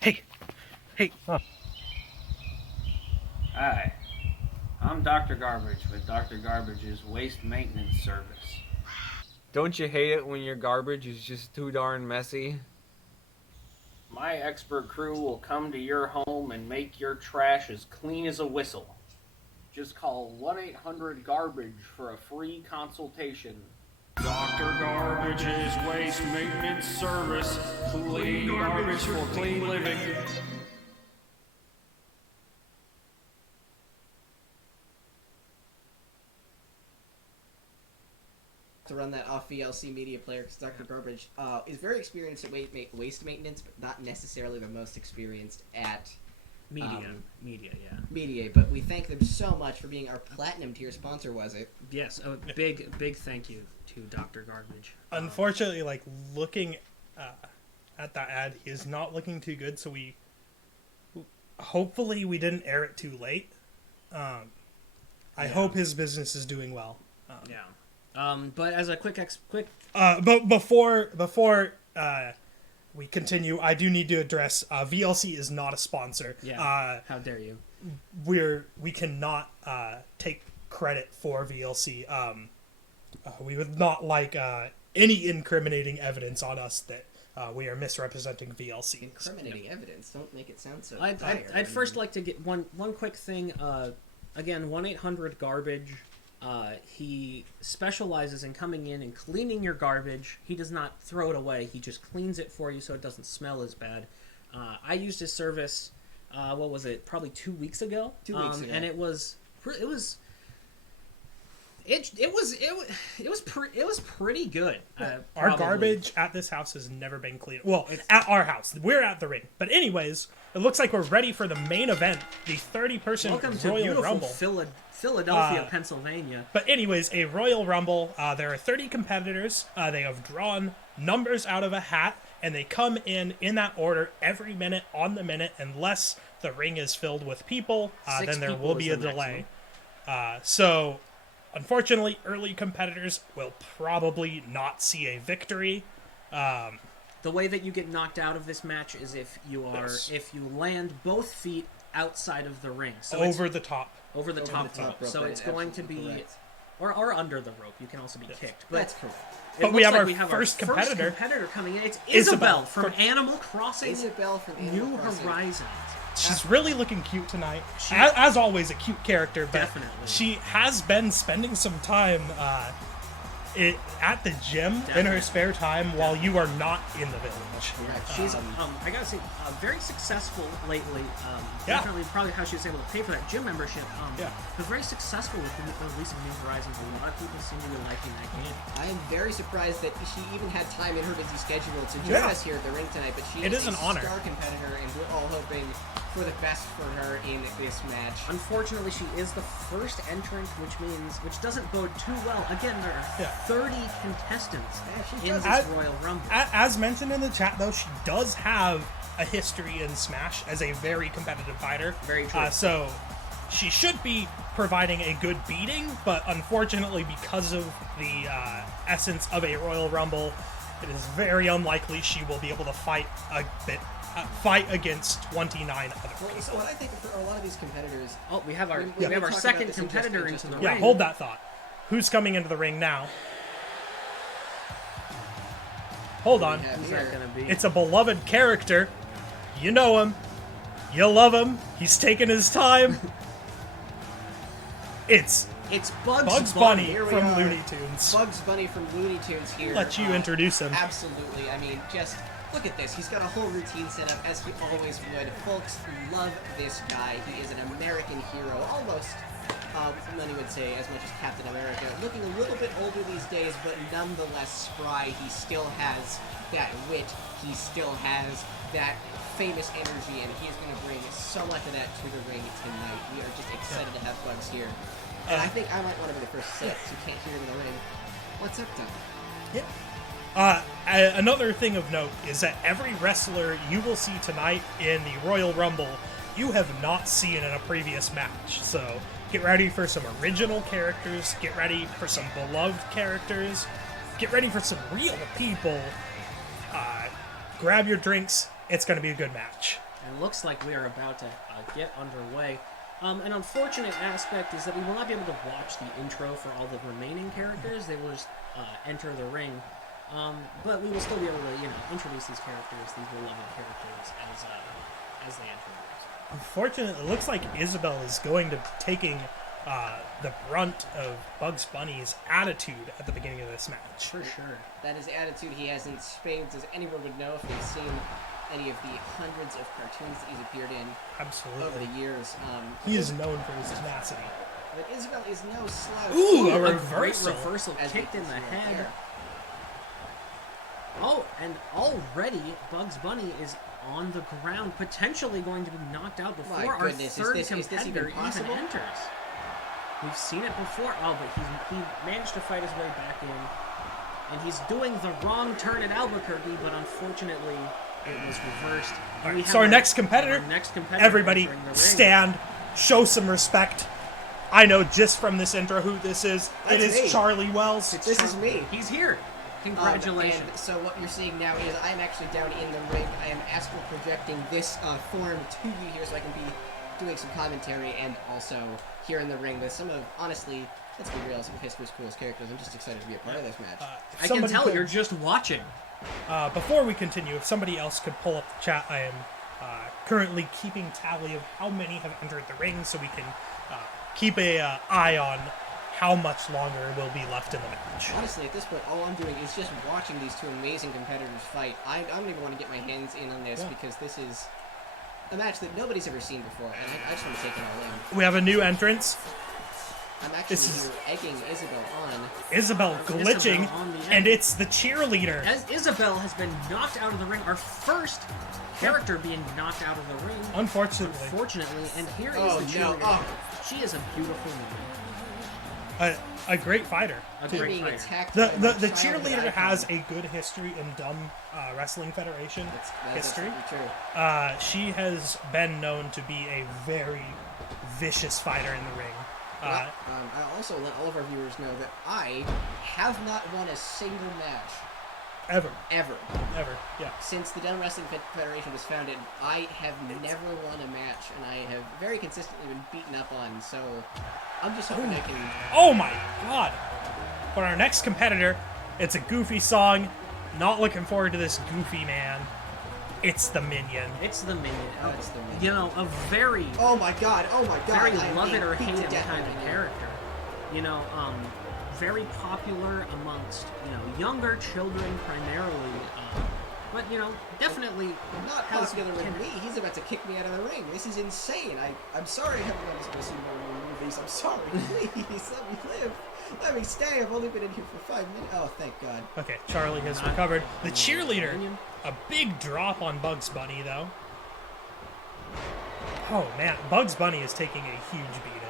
Hey. Hi, I'm Dr. Garbage with Dr. Garbage's Waste Maintenance Service. Don't you hate it when your garbage is just too darn messy? My expert crew will come to your home and make your trash as clean as a whistle. Just call 1-800-GARBAGE for a free consultation. Dr. Garbage's Waste Maintenance Service. Clean garbage for clean living. To run that off VLC media player because Dr. Garbage is very experienced at waste maintenance, but not necessarily the most experienced at media. But we thank them so much for being our Platinum Tier sponsor. Was it? Yes, a big thank you to Dr. Garbage. Unfortunately, looking at that ad, he is not looking too good. So hopefully we didn't air it too late. I hope his business is doing well. But as a quick. But before we continue, I do need to address VLC is not a sponsor. Yeah. How dare you? We cannot take credit for VLC. We would not like any incriminating evidence on us that we are misrepresenting VLC. Incriminating evidence. Don't make it sound so. I'd first like to get one quick thing. Again, 1-800-GARBAGE. He specializes in coming in and cleaning your garbage. He does not throw it away. He just cleans it for you so it doesn't smell as bad. I used his service, what was it, probably 2 weeks ago? 2 weeks ago. And it was It was pretty good. Our probably. garbage at this house has never been clean. Well, at our house. We're at the ring. But anyways, it looks like we're ready for the main event, the 30-person Welcome to Royal beautiful Rumble. Philadelphia, Pennsylvania. But anyways, a Royal Rumble. There are 30 competitors. They have drawn numbers out of a hat, and they come in that order every minute on the minute, unless the ring is filled with people. Then there will be a delay. So, unfortunately, early competitors will probably not see a victory. The way that you get knocked out of this match is if you land both feet outside of the ring. So over the top. Over the top rope. So it's going to be... correct. Or under the rope. You can also be kicked. But That's correct. But we have our first competitor. Coming in. It's Isabel from from Animal Crossing Isabel from New Animal Crossing. Horizons. She's really looking cute tonight. As always, a cute character, but Definitely. she has been spending some time at the gym in her spare time while you are not in the village. She's, I gotta say, very successful lately. Definitely, probably how she was able to pay for that gym membership. But very successful with the release of New Horizons. A lot of people seem to be liking that game. I am very surprised that she even had time in her busy schedule to join us here at the ring tonight. But she is an honor. Star competitor, and we're all hoping for the best for her in this match. Unfortunately, she is the first entrant, which doesn't bode too well. Again, there are 30 contestants in this Royal Rumble. As mentioned in the chat, though, she does have a history in Smash as a very competitive fighter. Very true. So she should be providing a good beating, but unfortunately, because of the essence of a Royal Rumble, it is very unlikely she will be able to fight against 29 other people. So what I think for a lot of these competitors... Oh, we have our talk about second this in competitor just into a the Yeah, ring. hold that thought. Who's coming into the ring now? Hold on. Who's that gonna be? It's a beloved character. You know him. You love him. He's taking his time. It's Bugs Bunny Here we from are. Looney Tunes. Bugs Bunny from Looney Tunes here. Let you introduce him. Absolutely. I mean, just look at this. He's got a whole routine set up, as he always would. Folks love this guy. He is an American hero, almost, many would say, as much as Captain America. Looking a little bit older these days, but nonetheless spry. He still has that wit. He still has that famous energy, and he is going to bring so much of that to the ring tonight. We are just excited to have Bugs here. And I think I might want to be the first to say it, so you can't hear him in the ring. What's up, Doug? Yeah. Another thing of note is that every wrestler you will see tonight in the Royal Rumble, you have not seen in a previous match. So get ready for some original characters. Get ready for some beloved characters. Get ready for some real people. Grab your drinks. It's going to be a good match. And it looks like we are about to get underway. An unfortunate aspect is that we will not be able to watch the intro for all the remaining characters. They will just enter the ring. But we will still be able to, introduce these characters, these beloved characters, as they enter the ring. Unfortunately, it looks like Isabel is going to be taking the brunt of Bugs Bunny's attitude at the beginning of this match. For sure. That is the attitude he has in spades, as anyone would know if they've seen any of the hundreds of cartoons that he's appeared in Absolutely. over the years. He is known for his tenacity. But Isabel is no slouch. Ooh, a Great reversal. reversal As kicked we in the can see right head. there. Oh, and already Bugs Bunny is on the ground, potentially going to be knocked out before My our goodness, third is this competitor even possible? enters. We've seen it before. Oh, but he managed to fight his way back in. And he's doing the wrong turn at Albuquerque, but unfortunately it was reversed. All We right, have so our next competitor, everybody entering the ring. stand, show some respect. I know just from this intro who this is. That's it is me. Charlie Wells. This is me. He's here. Congratulations. And so what you're seeing now is I'm actually down in the ring. I am astral projecting this form to you here so I can be doing some commentary and also here in the ring with some of, honestly, let's be real, some of history's coolest characters. I'm just excited to be a part of this match. I can tell you're just watching. Before we continue, if somebody else could pull up the chat, I am currently keeping tally of how many have entered the ring so we can keep a eye on how much longer will be left in the match. Honestly, at this point, all I'm doing is just watching these two amazing competitors fight. I don't even want to get my hands in on this because this is a match that nobody's ever seen before, and I just want to take it all in. We have a new entrance. I'm actually This is- here egging Isabel on. Isabel glitching, Isabel on the and end. it's the cheerleader. As Isabel has been knocked out of the ring, our first character being knocked out of the ring. Unfortunately, and here is Oh, the no. cheerleader. Oh. She is a beautiful woman. A great fighter. A Being great fighter. attacked The by my the childhood cheerleader icon. has a good history in D.U.M.B Wrestling Federation That's history. absolutely true. She has been known to be a very vicious fighter in the ring. I also let all of our viewers know that I have not won a single match Ever, ever. yeah. Since the D.U.M.B Wrestling Federation was founded, I have never won a match, and I have very consistently been beaten up on, so I'm just hoping I can... Oh my god! For our next competitor, it's a goofy song. Not looking forward to this goofy man. It's the Minion. It's the Minion. Oh, it's the Minion. You know, a very, Oh my god, very I'm love being it or beat hate to it death kind by of the Minion. character. You know, very popular amongst, younger children primarily. But, definitely Not has... popular with me. He's about to kick me out of the ring. This is insane. I'm sorry everyone's listening to more movies. I'm sorry. Please, let me live. Let me stay. I've only been in here for 5 minutes. Oh, thank God. Okay, Charlie has recovered. The cheerleader, a big drop on Bugs Bunny, though. Oh, man. Bugs Bunny is taking a huge beating.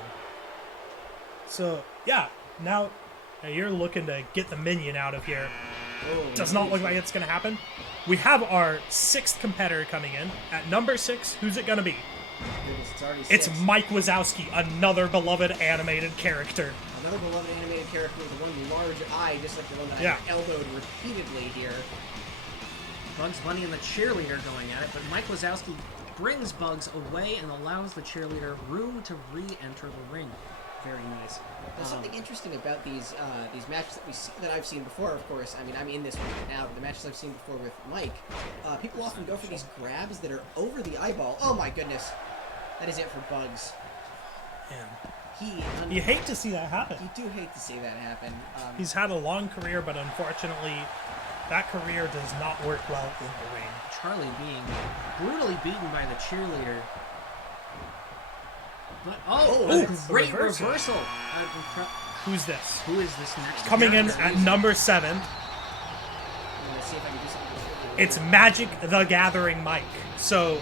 So, yeah. Now you're looking to get the Minion out of here. Oh, Does not look like it's going to happen. We have our 6th competitor coming in. At number 6, who's it going to be? Goodness, it's already It's 6. Mike Wazowski, another beloved animated character. Another beloved animated character with one large eye, just like the one that Yeah. I elbowed repeatedly here. Bugs Bunny and the cheerleader going at it, but Mike Wazowski brings Bugs away and allows the cheerleader room to re-enter the ring. Very nice. There's something interesting about these matches that I've seen before. Of course, I mean I'm in this one right now, but the matches I've seen before with Mike, people often go for these grabs that are over the eyeball. Oh my goodness, that is it for Bugs. Man. You hate to see that happen. You do hate to see that happen. He's had a long career, but unfortunately, that career does not work well in the ring. Charlie being brutally beaten by the cheerleader. But, that's a great reversal. reversal. Who's this? Who is this next? Coming in character? at number 7, I'm gonna see if I can do something with it. it's Magic the Gathering Mike. So,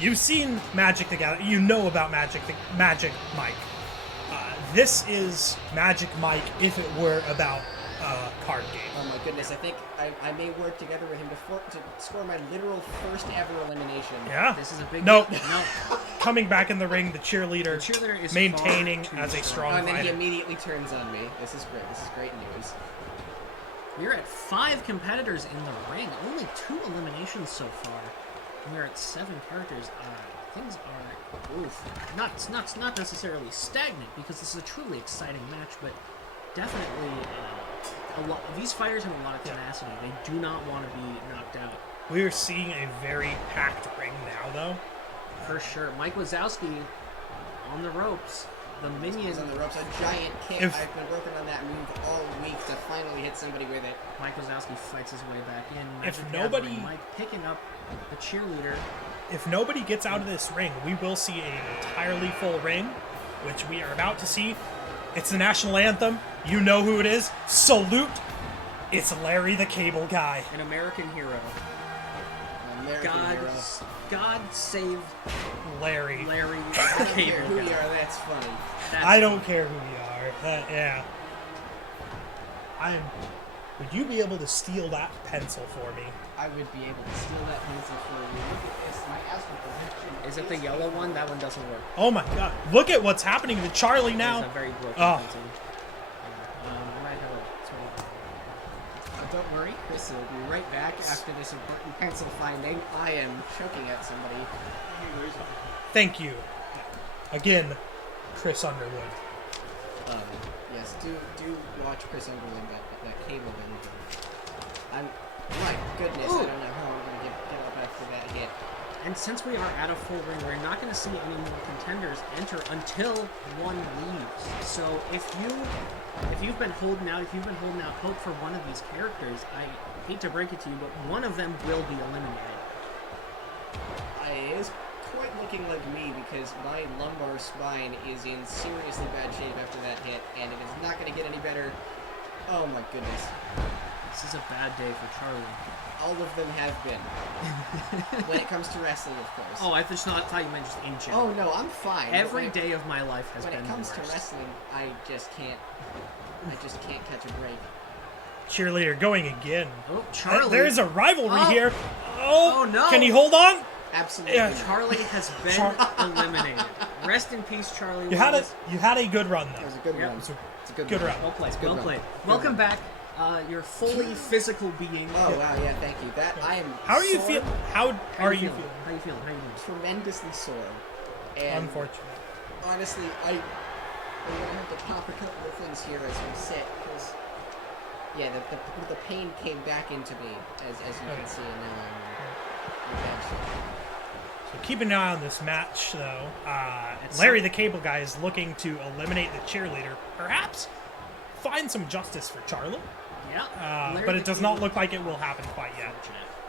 you've seen Magic the Gathering. You know about Magic Mike. This is Magic Mike if it were about a card game. Oh my goodness, I think I may work together with him to score my literal first ever elimination. Yeah. This is a big No. deal. No. Coming back in the ring, the cheerleader, The cheerleader is maintaining far too as a strong And then he fighter. immediately turns on me. This is great. This is great news. We're at 5 competitors in the ring. Only 2 eliminations so far. And we're at 7 characters. Things are not necessarily stagnant because this is a truly exciting match, but definitely these fighters have a lot of tenacity. They do not want to be knocked out. We are seeing a very packed ring now, though. For sure. Mike Wazowski on the ropes. The Minion. He's on the ropes, a giant kick. I've been working on that move all week to finally hit somebody with it. Mike Wazowski fights his way back in. If Magic nobody- Gathering Mike picking up the cheerleader. If nobody gets out of this ring, we will see an entirely full ring, which we are about to see. It's the national anthem. You know who it is. Salute. It's Larry the Cable Guy. An American hero. American hero. God save Larry. Larry I the don't care Cable who Guy. you are, that's funny. I don't care who you are. Yeah. Would you be able to steal that pencil for me? I would be able to steal that pencil for you. Look at this. My astral projection. Is it the yellow one? That one doesn't work. Oh my god. Look at what's happening to Charlie now. It's a very broken Oh. pencil. I might have a Don't worry, Chris will be right back after this important pencil finding. I am choking at somebody. Thank you. Again, Chris Underwood. Yes, do watch Chris Underwood, that cable then. My goodness, I don't know how I'm going to get up after that hit. And since we are at a full ring, we're not going to see any more contenders enter until one leaves. So if you've been holding out hope for one of these characters, I hate to break it to you, but one of them will be eliminated. It is quite looking like me because my lumbar spine is in seriously bad shape after that hit, and it is not going to get any better. Oh my goodness. This is a bad day for Charlie. All of them have been. When it comes to wrestling, of course. Oh, I thought you meant just in general. Oh no, I'm fine. Every day of my life has been the When it worst. comes to wrestling, I just can't catch a break. Cheerleader going again. Oh, Charlie. There's a rivalry Oh. here. Oh, no. Can he hold on? Absolutely. Yeah. Charlie has been eliminated. Rest in peace, Charlie. You had a good run though. It was a good Yep. run. It's a good Good run. run. Well played. Good Well run. played. Good Welcome run. back. You're fully physical being. Oh wow, yeah, thank you. That I am. How are you sore, feeling? How are you feeling? How you feeling? How you doing? Tremendously sore. And Unfortunate. honestly, I'm gonna have to pop a couple of things here as we sit, because yeah, the pain came back into me as you can see, and now I'm in bad shape. So keep an eye on this match, though. Larry the Cable Guy is looking to eliminate the cheerleader. Perhaps find some justice for Charlie. Yeah. But it does not look like it will happen quite yet.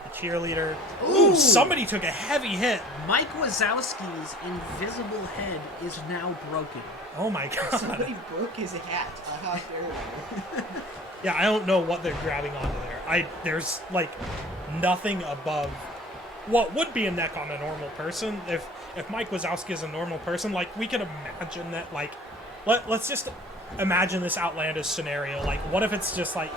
The cheerleader. Ooh, somebody took a heavy hit. Mike Wazowski's invisible head is now broken. Oh my god. Somebody broke his hat. How dare you. Yeah, I don't know what they're grabbing onto there. There's like nothing above what would be a neck on a normal person. If Mike Wazowski is a normal person, like we could imagine that, like let's just imagine this outlandish scenario. Like what if it's just like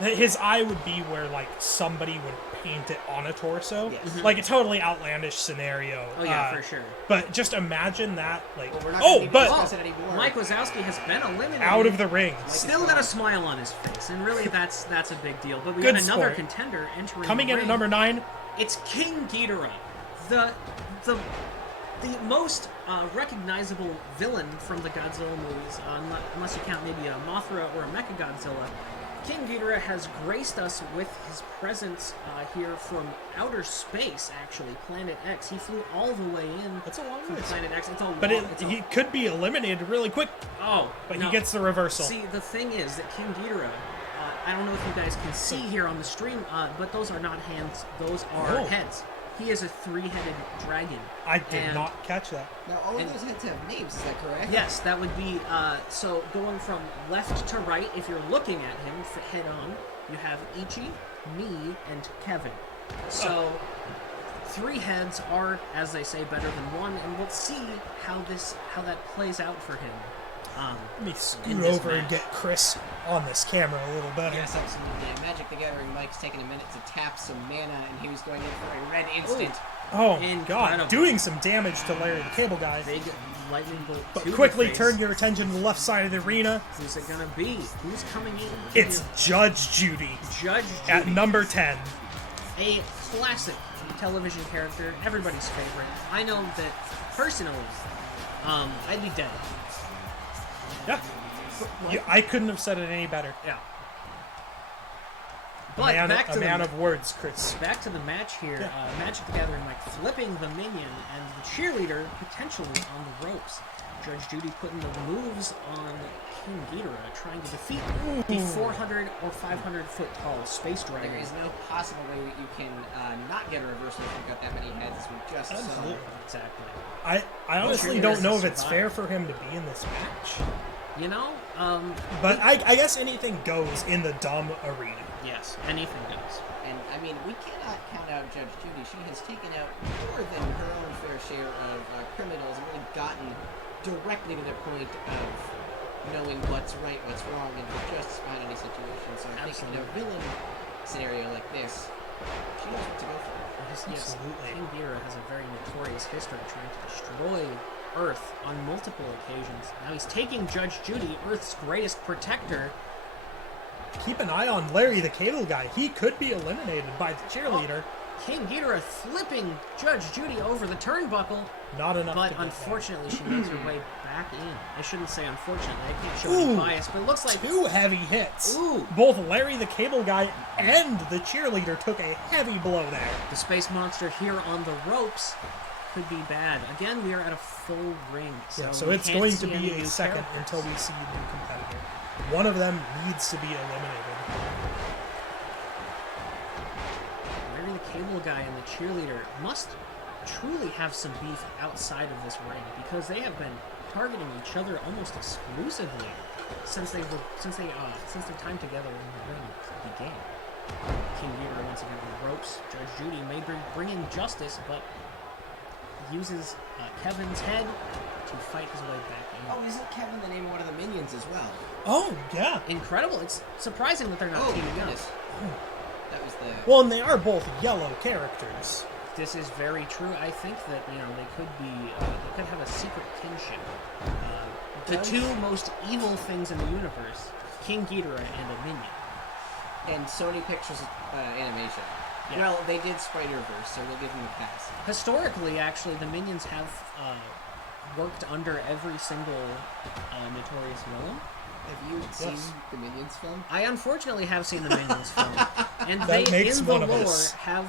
his eye would be where like somebody would paint it on a torso. Yes. Like a totally outlandish scenario. Oh yeah, for sure. But just imagine that, like, Well, we're not gonna but discuss it anymore. Mike Wazowski has been eliminated. out of the ring. Still got a smile on his face, and really that's a big deal. But we Good got another sport. contender entering. Coming the in at ring. number 9. It's King Ghidorah, the most recognizable villain from the Godzilla movies, unless you count maybe a Mothra or a Mechagodzilla. King Ghidorah has graced us with his presence here from outer space, actually, Planet X. He flew all the way in. That's a long from ways. Planet X. It's a But long, he could be eliminated really quick. Oh, But no. he gets the reversal. See, the thing is that King Ghidorah, I don't know if you guys can see here on the stream, but those are not hands, those are Oh. heads. He is a three-headed dragon. I did And- not catch that. Now all of And- those heads have names, is that correct? Yes, that would be, so going from left to right, if you're looking at him head on, you have Ichi, me, and Kevin. So, three heads are, as they say, better than one, and we'll see how that plays out for him. Let me in scoot this over and match. get Chris on this camera a little better. Yes, absolutely. And Magic the Gathering Mike's taking a minute to tap some mana, and he was going in for a red instant. Oh, Incredible. God. Doing some damage to Larry the Cable Guy. Big lightning bolt But to the quickly face. turn your attention to the left side of the arena. Who's it gonna be? Who's coming in? It's Judge Judy Judge at Judy. number 10. A classic television character, everybody's favorite. I know that personally, I'd be dead. Yeah. I couldn't have said it any better. Yeah. A But man, back a to man the of words, Chris. back to the match here. Yeah. Magic the Gathering, like flipping the minion and the cheerleader potentially on the ropes. Judge Judy putting the moves on King Ghidorah, trying to defeat the 400 or 500 foot tall space dragon. There is no possible way that you can not get a reversal if you've got that many heads, as we just saw. Absolutely. Exactly. I honestly cheerleader don't has know to if it's survive. fair for him to be in this match. You know, But I guess anything goes in the dumb arena. yes, anything goes. And, I mean, we cannot count out Judge Judy. She has taken out more than her own fair share of criminals and really gotten directly to the point of knowing what's right, what's wrong, and to justice behind any situation. So I think in a villain scenario like this, she knows what to go for. Yes, Absolutely. King Ghidorah has a very notorious history trying to destroy Earth on multiple occasions. Now he's taking Judge Judy, Earth's greatest protector. Keep an eye on Larry the Cable Guy. He could be eliminated by the cheerleader. King Ghidorah flipping Judge Judy over the turnbuckle, Not enough but to get unfortunately she makes her way back in. I shouldn't say unfortunately, I can't show Ooh. any bias, but it looks like that. 2 heavy hits. Ooh. Both Larry the Cable Guy and the cheerleader took a heavy blow there. the space monster here on the ropes could be bad. Again, we are at a full ring, So we it's can't going see to any be new a second characters. until we see a new competitor. One of them needs to be eliminated. Larry the Cable Guy and the cheerleader must truly have some beef outside of this ring because they have been targeting each other almost exclusively since their time together in the ring began. King Ghidorah once again on the ropes. Judge Judy may bring in justice, but uses Kevin's head to fight his way back in. Oh, isn't Kevin the name of one of the minions as well? Oh, yeah. Incredible. It's surprising that they're not teaming up. Goodness. That was the... Well, and they are both yellow characters. This is very true. I think that, they could be, they could have a secret kinship. The two most evil things in the universe, King Ghidorah and a minion. And Sony Pictures Animation. Yeah. Well, they did Spider-Verse, so we'll give them a pass. Historically, actually, the minions have worked under every single notorious villain. Have you seen the Minions film? I unfortunately have seen the Minions film, and That they, makes in the one of lore, us. have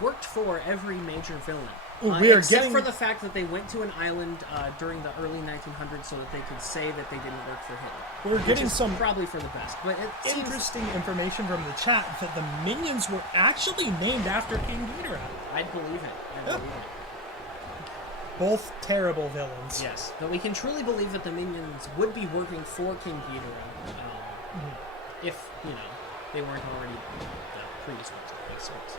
worked for every major villain. We are except getting... for the fact that they went to an island during the early 1900s so that they could say that they didn't work for Hitler. We're getting some probably for the best, but it seems interesting information from the chat that the minions were actually named after King Ghidorah. I'd believe it. I'd believe it. Both terrible villains. Yes, but we can truly believe that the minions would be working for King Ghidorah if, they weren't already the predisposed of sorts.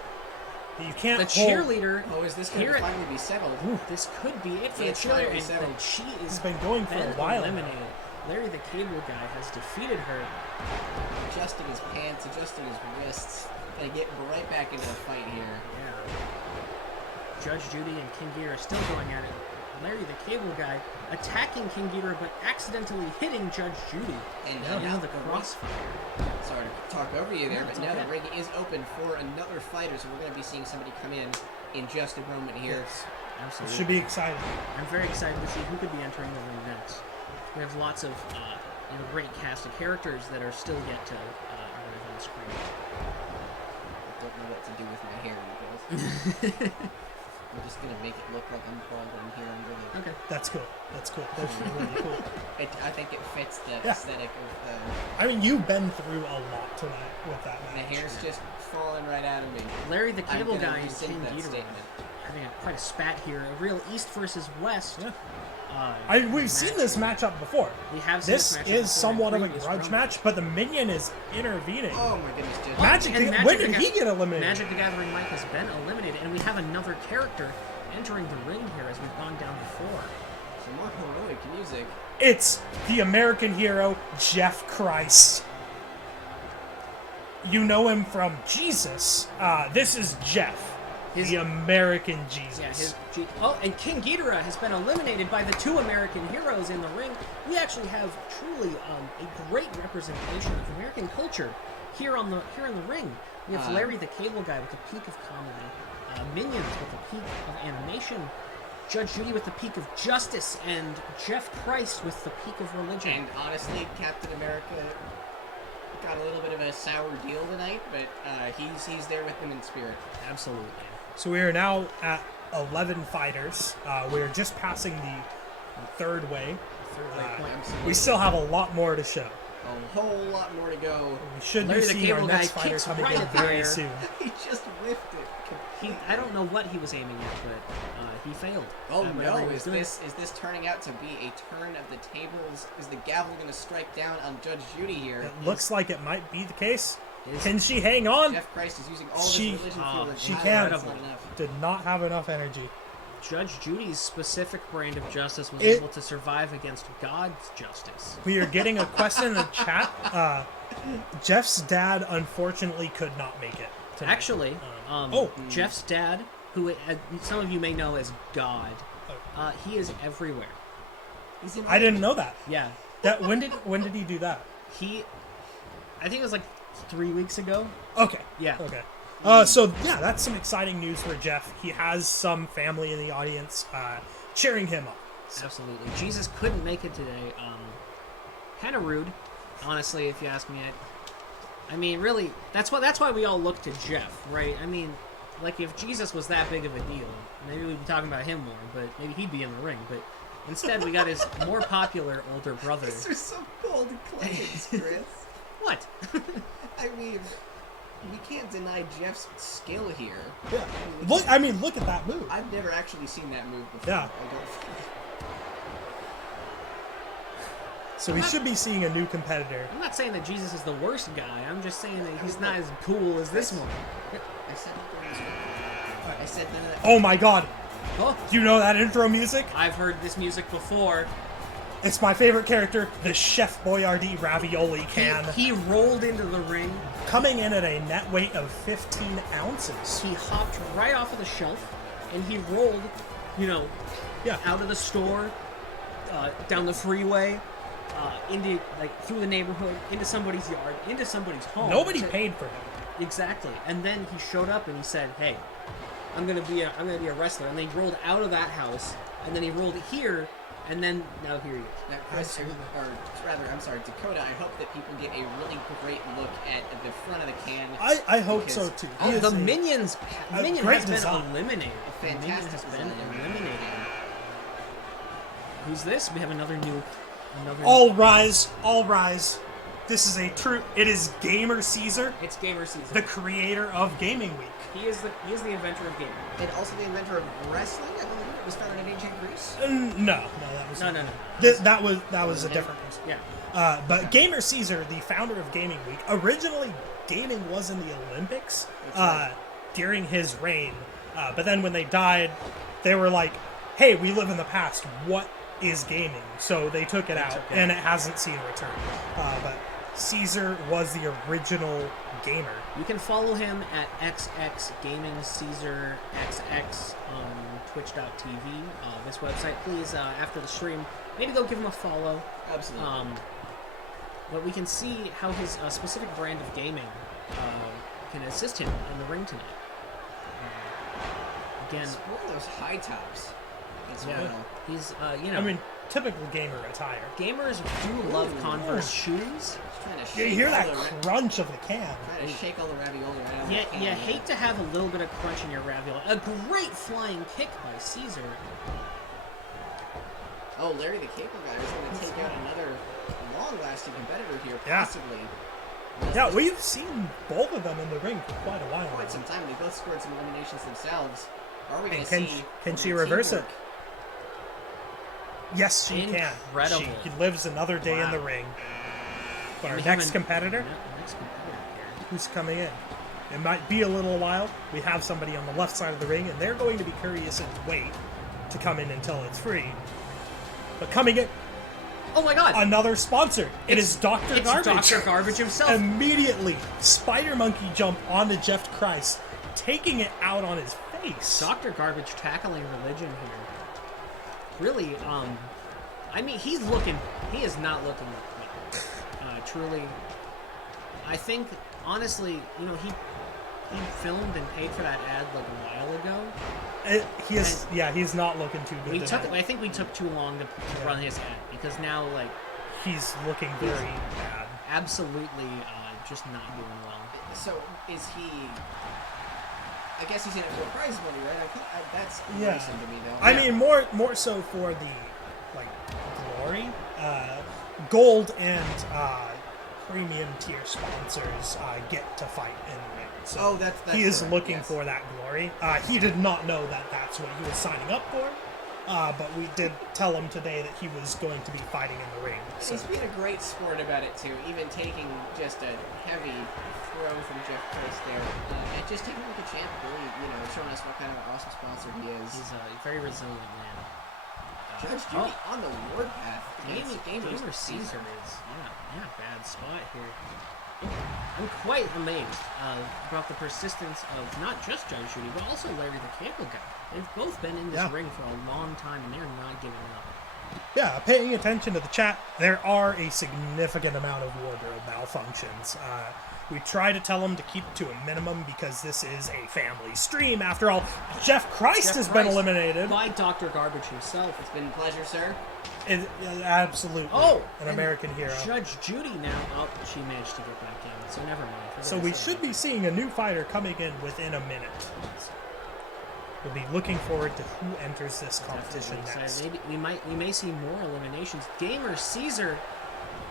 You can't The cheerleader... Oh, is this going to finally be settled? This could be it for Yeah, the it's finally cheerleader. settled. And she It's is been going for a while now. eliminated. Larry the Cable Guy has defeated her. Adjusting his pants, adjusting his wrists. They get right back into the fight here. Yeah. Judge Judy and King Ghidorah still going at it. Larry the Cable Guy attacking King Ghidorah but accidentally hitting Judge Judy. And now the crossfire. Sorry to talk over you there, No, but it's now okay. the ring is open for another fighter, so we're going to be seeing somebody come in just a moment here. It Absolutely. should be exciting. I'm very excited to see who could be entering the ring next. We have lots of great cast of characters that are still yet to arrive on the screen. I don't know what to do with my hair, you guys. I'm just going to make it look like I'm balding here under the... Okay. That's cool. That's really cool. I think it fits the Yeah. aesthetic of the... I mean, you've been through a lot tonight with that The match. hair's just falling right out of me. Larry the I'm Cable gonna Guy and rescind King that Ghidorah statement. having quite a spat here. A real East versus West. Yeah. We've We've seen this matchup before. We have seen This matchup is before somewhat in of a previous grudge runs. match, but the minion is intervening. Oh my goodness, Judge. Magic, And when did the he get eliminated? Magic the Gathering Mike has been eliminated, and we have another character entering the ring here as we've gone down before. Some more heroic music. It's the American hero, Jeff Christ. You know him from Jesus. This is Jeff, the American Jesus. And King Ghidorah has been eliminated by the two American heroes in the ring. We actually have truly a great representation of American culture here in the ring. We have Larry the Cable Guy with the peak of comedy, Minions with the peak of animation, Judge Judy with the peak of justice, and Jeff Christ with the peak of religion. And honestly, Captain America got a little bit of a sour deal tonight, but he's there with them in spirit. Absolutely. So we are now at 11 fighters. We're just passing the third way. We still have a lot more to show. A whole lot more to go. We should Larry be the seeing our Cable next Guy fighter kicks coming right in at the very air. soon. He just whiffed it. I don't know what he was aiming at, but he failed. Oh Whatever no! he was Is doing. this turning out to be a turn of the tables? Is the gavel going to strike down on Judge Judy here? It looks like it might be the case. Is- Can she hang on? Jeff Christ is using all of She- his religion fuel. she and can. that's not enough. Did not have enough energy. Judge Judy's specific brand of justice was It- able to survive against God's justice. We are getting a question in the chat. Jeff's dad unfortunately could not make it tonight. Actually, Jeff's dad, who some of you may know as God, he is everywhere. He's in I didn't know that. Yeah, When did he do that? I think it was like 3 weeks ago. Okay. Yeah. Okay. So yeah, that's some exciting news for Jeff. He has some family in the audience cheering him up. Absolutely. Jesus couldn't make it today. Kind of rude, honestly, if you ask me. I mean, really, that's why we all look to Jeff, right? I mean, like, if Jesus was that big of a deal, maybe we'd be talking about him more, but maybe he'd be in the ring. But instead, we got his more popular older brother. These are some cold claims, Chris. What? I mean, we can't deny Jeff's skill here. Yeah. Look at that move. I've never actually seen that move before. Yeah. So we should be seeing a new competitor. I'm not saying that Jesus is the worst guy. I'm just saying that he's not as cool as this one. I said none of that. Oh my god. Oh, Do you know that intro music? I've heard this music before. It's my favorite character, the Chef Boyardee ravioli can. He rolled into the ring. Coming in at a net weight of 15 ounces. He hopped right off of the shelf, and he rolled, Yeah. out of the store, down the freeway, into through the neighborhood, into somebody's yard, into somebody's home. Nobody paid for him. Exactly. And then he showed up and he said, "Hey, I'm gonna be a wrestler." And then he rolled out of that house, and then he rolled here, and then now here he is. Now, Chris, I'm sorry, Dakota, I hope that people get a really great look at the front of the can. I hope so too. The Minion great has design. been eliminated. A fantastic Minion has been design. eliminated. Who's this? We have another new. All rise, all rise. This is it is Gamer Caesar, It's Gamer Caesar. the creator of Gaming Week. He is the inventor of gaming. And also the inventor of wrestling, I believe it was founded in ancient Greece. No, that was No. that was a different person. Yeah. But Gamer Caesar, the founder of Gaming Week, originally gaming was in the Olympics during his reign. But then when they died, they were like, "Hey, we live in the past. What is gaming?" So they took it out, and it hasn't seen a return. But Caesar was the original gamer. You can follow him at XX Gaming Caesar XX on Twitch.tv. This website, please. After the stream, maybe they'll give him a follow. Absolutely. But we can see how his specific brand of gaming can assist him in the ring tonight. Again, It's one of those high tops as yeah, well. he's I mean, typical gamer attire. gamers do love Converse shoes. Just trying to You shake hear all that the crunch of the can. trying to shake all the ravioli right out of Yeah, the can. you hate to have a little bit of crunch in your ravioli. A great flying kick by Caesar. Oh, Larry the Cable Guy is going to take out another long-lasting competitor here, Yeah. possibly. Yeah, we've seen both of them in the ring for quite a while. Quite some time. They both scored some eliminations themselves. Are we going And to can see? can she the reverse it? teamwork? Yes, she Incredible. can. She lives another day in the Wow. ring. But our We next haven't- competitor, Next competitor here. who's coming in? It might be a little while. We have somebody on the left side of the ring, and they're going to be courteous and wait to come in until it's free. But coming in, Oh my God! another sponsor. It is Dr. It's Garbage. Dr. Garbage himself. Immediately, Spider Monkey jump onto Jeff Christ, taking it out on his face. Dr. Garbage tackling religion here. Really, I mean, he is not looking well. Truly, I think, honestly, he filmed and paid for that ad like a while ago. He's not looking too good. I think we took too long to run his ad because now, like, he's looking very bad. absolutely just not doing well. So is he? I guess he's in it for prize money, right? That's Yeah. worrisome to me, though. I mean, more so for the glory, gold and premium tier sponsors get to fight in the ring. So that's he is correct, looking yes. for that glory. He did not know that that's what he was signing up for, but we did tell him today that he was going to be fighting in the ring. So. He's being a great sport about it too, even taking just a heavy throw from Jeff Christ there, and just taking with the champ, really, showing us what kind of an awesome sponsor he is. He's a very resilient man. Judge Judy on the warpath. Gamer Caesar is bad spot here. I'm quite amazed about the persistence of not just Judge Judy, but also Larry the Cable Guy. They've both been in this ring for a long time, and they're not giving up. Yeah, paying attention to the chat, there are a significant amount of wardrobe malfunctions. We try to tell them to keep it to a minimum because this is a family stream. After all, Jeff Christ has been eliminated. By Dr. Garbage himself. It's been a pleasure, sir. Absolutely. Oh! An American hero. Judge Judy now. Oh, she managed to get back in, so never mind. So we should be seeing a new fighter coming in within a minute. We'll be looking forward to who enters this competition next. Maybe we may see more eliminations. Gamer Caesar,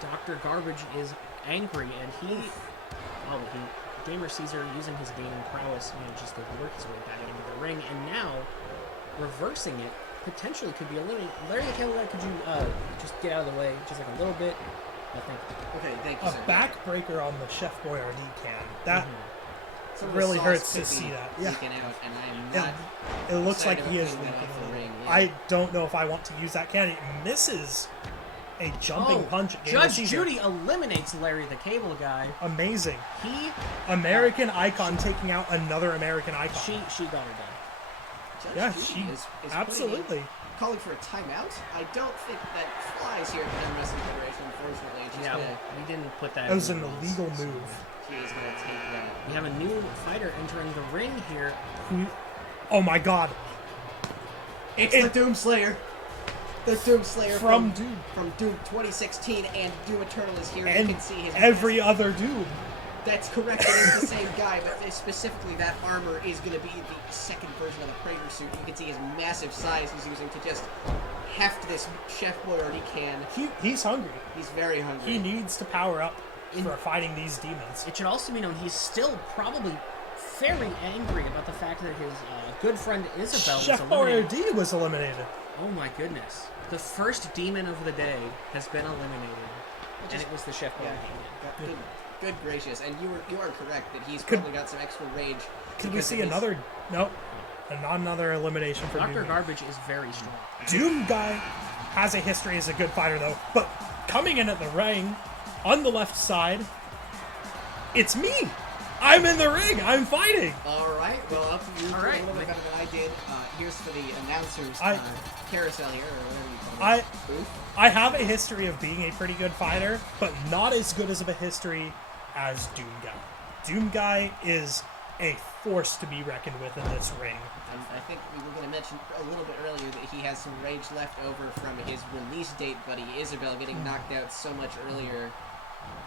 Dr. Garbage is angry, and Gamer Caesar, using his gaming prowess, manages to work his way back into the ring, and now, reversing it, potentially could be eliminated. Larry the Cable Guy, could you just get out of the way, just like a little bit? I think. Okay, thank you, A sir. backbreaker on the Chef Boyardee can. That Some of the really sauce hurts could to see be that. Yeah. leaking out, and I am not. It looks like excited he about is putting leaking that off a the little. ring, yeah. I don't know if I want to use that can. It misses a jumping punch at Gamer Judge Caesar. Judy eliminates Larry the Cable Guy. Amazing. He American icon taking out another American icon. she got her done. Judge Yeah, Judy she is absolutely. calling for a timeout. I don't think that flies here at the Arm Wrestling Federation, unfortunately. She's Yeah, gonna, we didn't put that. That was in an the rules. illegal move. she is going to take that. We have a new fighter entering the ring here. Who? Oh my God! It's the Doom Slayer. The Doom Slayer From Doom. From Doom 2016, and Doom Eternal is here. And you can see his every other Doom. That's correct. It is the same guy, but specifically that armor is going to be the second version of the Praetor suit. You can see his massive size he's using to just heft this Chef Boyardee can. He's hungry. He's very hungry. He needs to power up for fighting these demons. It should also be known he's still probably very angry about the fact that his good friend Isabel Chef was eliminated. Boyardee was eliminated. Oh my goodness. The first demon of the day has been eliminated. And it was the Chef Boyardee. Good gracious, and you are correct that he's probably got some extra rage. Could we because see of his- another? Nope. Not another elimination for Dr. Doom. Garbage is very strong. Doom Guy has a history as a good fighter, though. But coming in at the ring, on the left side, it's me. I'm in the ring. I'm fighting. All right. Well, up to you. All right. A little bit better than I did. Here's for the announcers carousel here, or whatever you call it. Booth. I have a history of being a pretty good fighter, but not as good as of a history as Doom Guy. Doom Guy is a force to be reckoned with in this ring. I think we were going to mention a little bit earlier that he has some rage left over from his release date buddy Isabel getting knocked out so much earlier.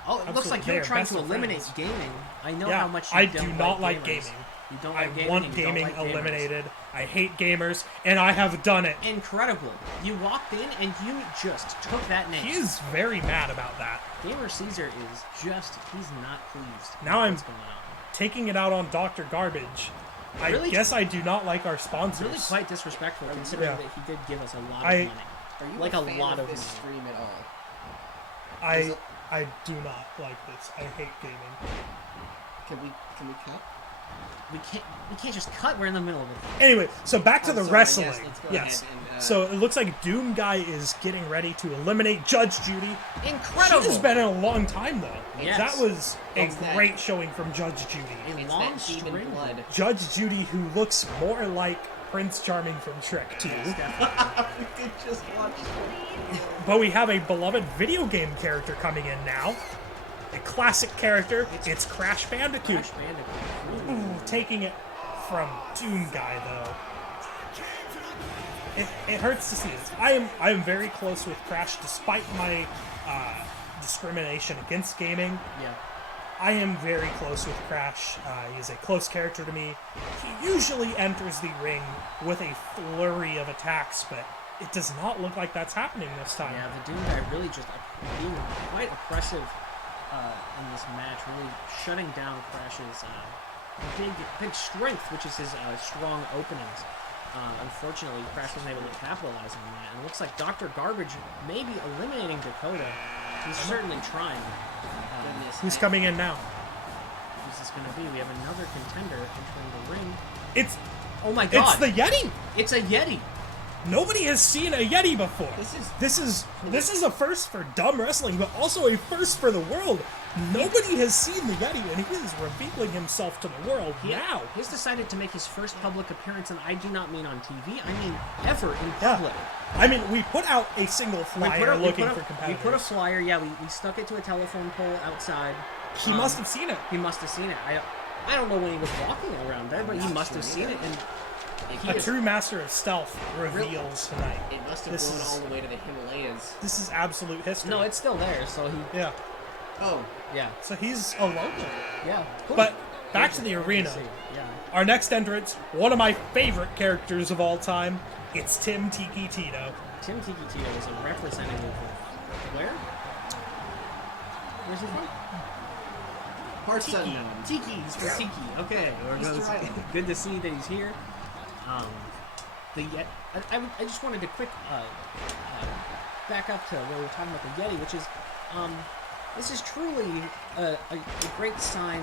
Oh, it looks like Absolutely, you're they are trying best to of eliminate friends. gaming. I know Yeah, how much you I don't do not like gamers. gaming. You don't I like gaming. want you don't gaming like gamers. eliminated. I hate gamers, and I have done it. Incredible. You walked in and you just took that name. He is very mad about that. Gamer Caesar is just, he's not pleased. Now with I'm what's going on. taking it out on Dr. Garbage. I Really- guess I do not like our sponsors. Really quite disrespectful considering Yeah. that he did give us a lot of I- money. Are you Like a a fan lot of of this money. stream at all? I do not like this. I hate gaming. Can we cut? We can't just cut. We're in the middle of it. Anyway, so back to I'm the sorry, wrestling. yes, let's go Yes. ahead and, So it looks like Doom Guy is getting ready to eliminate Judge Judy. Incredible. She's been in a long time though. Yes. That was a It's that- great showing from Judge Judy. A It's long that demon string. blood. Judge Judy, who looks more like Prince Charming from Shrek 2. We did just watch. But we have a beloved video game character coming in now. A classic character. It's Crash Bandicoot. Crash Bandicoot. Ooh, taking it from Doom Guy though. It hurts to see this. I am very close with Crash despite my discrimination against gaming. Yeah. I am very close with Crash. He is a close character to me. He usually enters the ring with a flurry of attacks, but it does not look like that's happening this time. Yeah, the Doom Guy really just being quite oppressive in this match, really shutting down Crash's big strength, which is his strong openings. Unfortunately, Crash wasn't able to capitalize on that. And it looks like Dr. Garbage may be eliminating Dakota. He's certainly trying. Goodness. Who's coming in now? Who's this going to be? We have another contender entering the ring. It's Oh my god! the Yeti. It's a Yeti! Nobody has seen a Yeti before. This This is a first for dumb wrestling, but also a first for the world. Nobody has seen the Yeti, and he is revealing himself to the world now. He's decided to make his first public appearance, and I do not mean on TV, I mean ever in Yeah. public. I mean, we put out a single flyer looking for We competitors. put a flyer, yeah, we stuck it to a telephone pole outside. He must have seen it. He must have seen it. I don't know when he was walking around there, but he must have seen it. And he A is, true master of stealth reveals tonight. It must have This blown is- all the way to the Himalayas. This is absolute history. no, it's still there. So he, Yeah. Oh, yeah, So he's a local. yeah. Cool. But back to the Good arena. see. Yeah. Our next entrant, one of my favorite characters of all time, it's Tim Tiki Tito. Tim Tiki Tito is a representative of where? Where's he from? Parts Tiki. unknown. Tiki. He's for Tiki. Okay. Easter Island. Good to see that he's here. I just wanted to quick back up to where we were talking about the Yeti, which is this is truly a great sign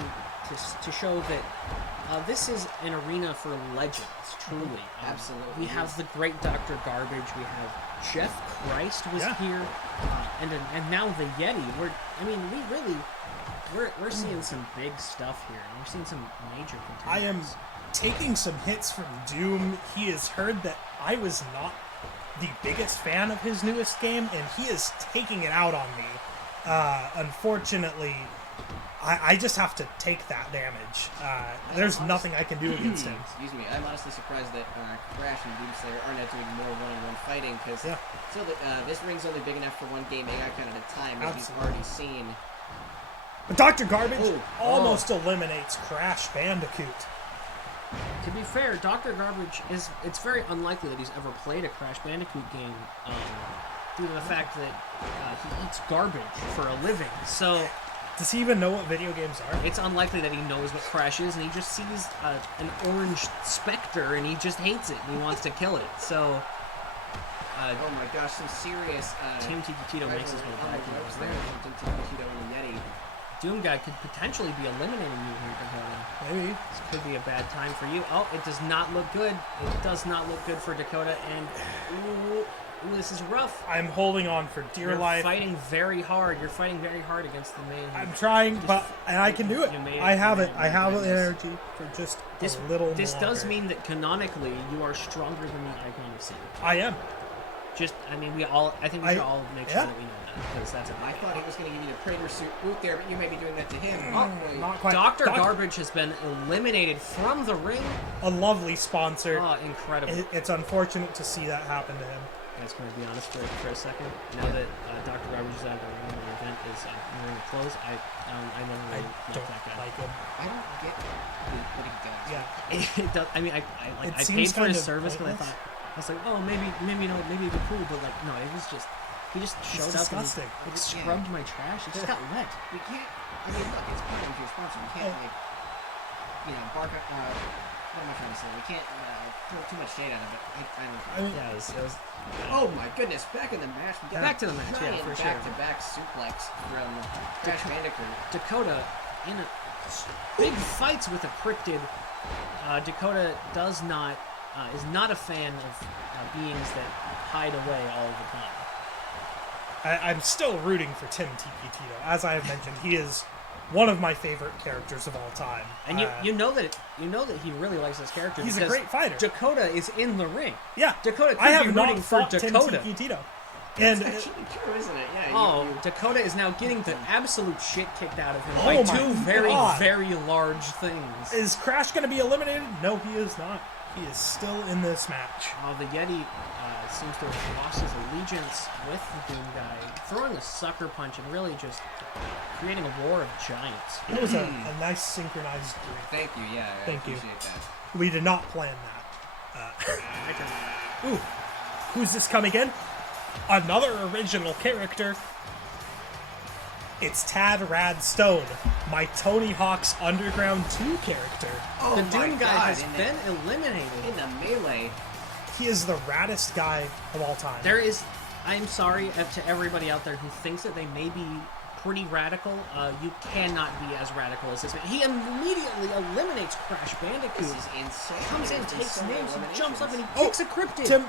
to show that this is an arena for legends. Truly, Absolutely. We have the great Dr. Garbage. We have Jeff Christ was here, and now the Yeti. We're seeing some big stuff here. We're seeing some major contenders. I am taking some hits from Doom. He has heard that I was not the biggest fan of his newest game, and he is taking it out on me. Unfortunately, I just have to take that damage. There's nothing I can do against him. Excuse me. I'm honestly surprised that Crash and Doomslayer are not doing more one-on-one fighting, because this ring's only big enough for one game AI kind of at a time, as we've already seen. But Dr. Garbage almost eliminates Crash Bandicoot. To be fair, Dr. Garbage it's very unlikely that he's ever played a Crash Bandicoot game due to the fact that he eats garbage for a living. So, does he even know what video games are? It's unlikely that he knows what Crash is, and he just sees an orange specter and he just hates it and he wants to kill it. So, oh my gosh, some serious Tim Tito makes his way back ropes there from Tim Tito and the Yeti. Doom Guy could potentially be eliminating you here, Dakota. Maybe. This could be a bad time for you. Oh, it does not look good. It does not look good for Dakota, and ooh, this is rough. I'm holding on for dear life. You're fighting very hard. You're fighting very hard against the man. I'm trying, and I can do it. I have it. I have the energy for just a little more. This does mean that canonically you are stronger than the Icon of Sin. I am. I think we should all make sure that we know that, because that's I thought he was going to give you the Praetor suit boot there, but you may be doing that to him. Not quite. Dr. Garbage has been eliminated from the ring. A lovely sponsor. Oh, incredible. It's unfortunate to see that happen to him. I was going to be honest for a second. Now that Dr. Garbage is out of the ring and the event is wearing clothes, I never really don't that guy. like him. I don't get what he does. Yeah. It does. I mean, I paid for his service, but I thought, I was like, oh, maybe it'd be cool, but like, no, it was just, he just showed up and scrubbed my trash. It just got wet. You can't, I mean, look, it's part of your sponsor. You can't, bark at, what am I trying to say? We can't throw too much shade out of it. I don't know. It was oh my goodness, back in the match. We got back to the match, yeah, for sure. Back-to-back suplex from Crash Bandicoot. Dakota, in big fights with a cryptid, Dakota is not a fan of beings that hide away all the time. I'm still rooting for Tim Tiki Tito. As I have mentioned, he is one of my favorite characters of all time. And you know that he really likes this character. He's a great fighter. Dakota is in the ring. Yeah, Dakota. I have be not rooting for fought Dakota. Tim Tiki Tito. And it's actually true, isn't it? Yeah. Dakota is now getting the absolute shit kicked out of him Oh by my two very, God. very large things. Is Crash going to be eliminated? No, he is not. He is still in this match. The Yeti seems to have lost his allegiance with the Doom Guy, throwing a sucker punch and really just creating a war of giants. It was a nice synchronized drink. Thank you, yeah. I appreciate that. We did not plan that. Ooh, who's this coming in? Another original character. It's Tad Rad Stone, my Tony Hawk's Underground 2 character. Oh, the my Doom Guy God, has been eliminated. In the melee. He is the raddest guy of all time. I'm sorry to everybody out there who thinks that they may be pretty radical. You cannot be as radical as this man. He immediately eliminates Crash Bandicoot. This is insane. Comes in, takes names, he jumps up and he kicks a cryptid.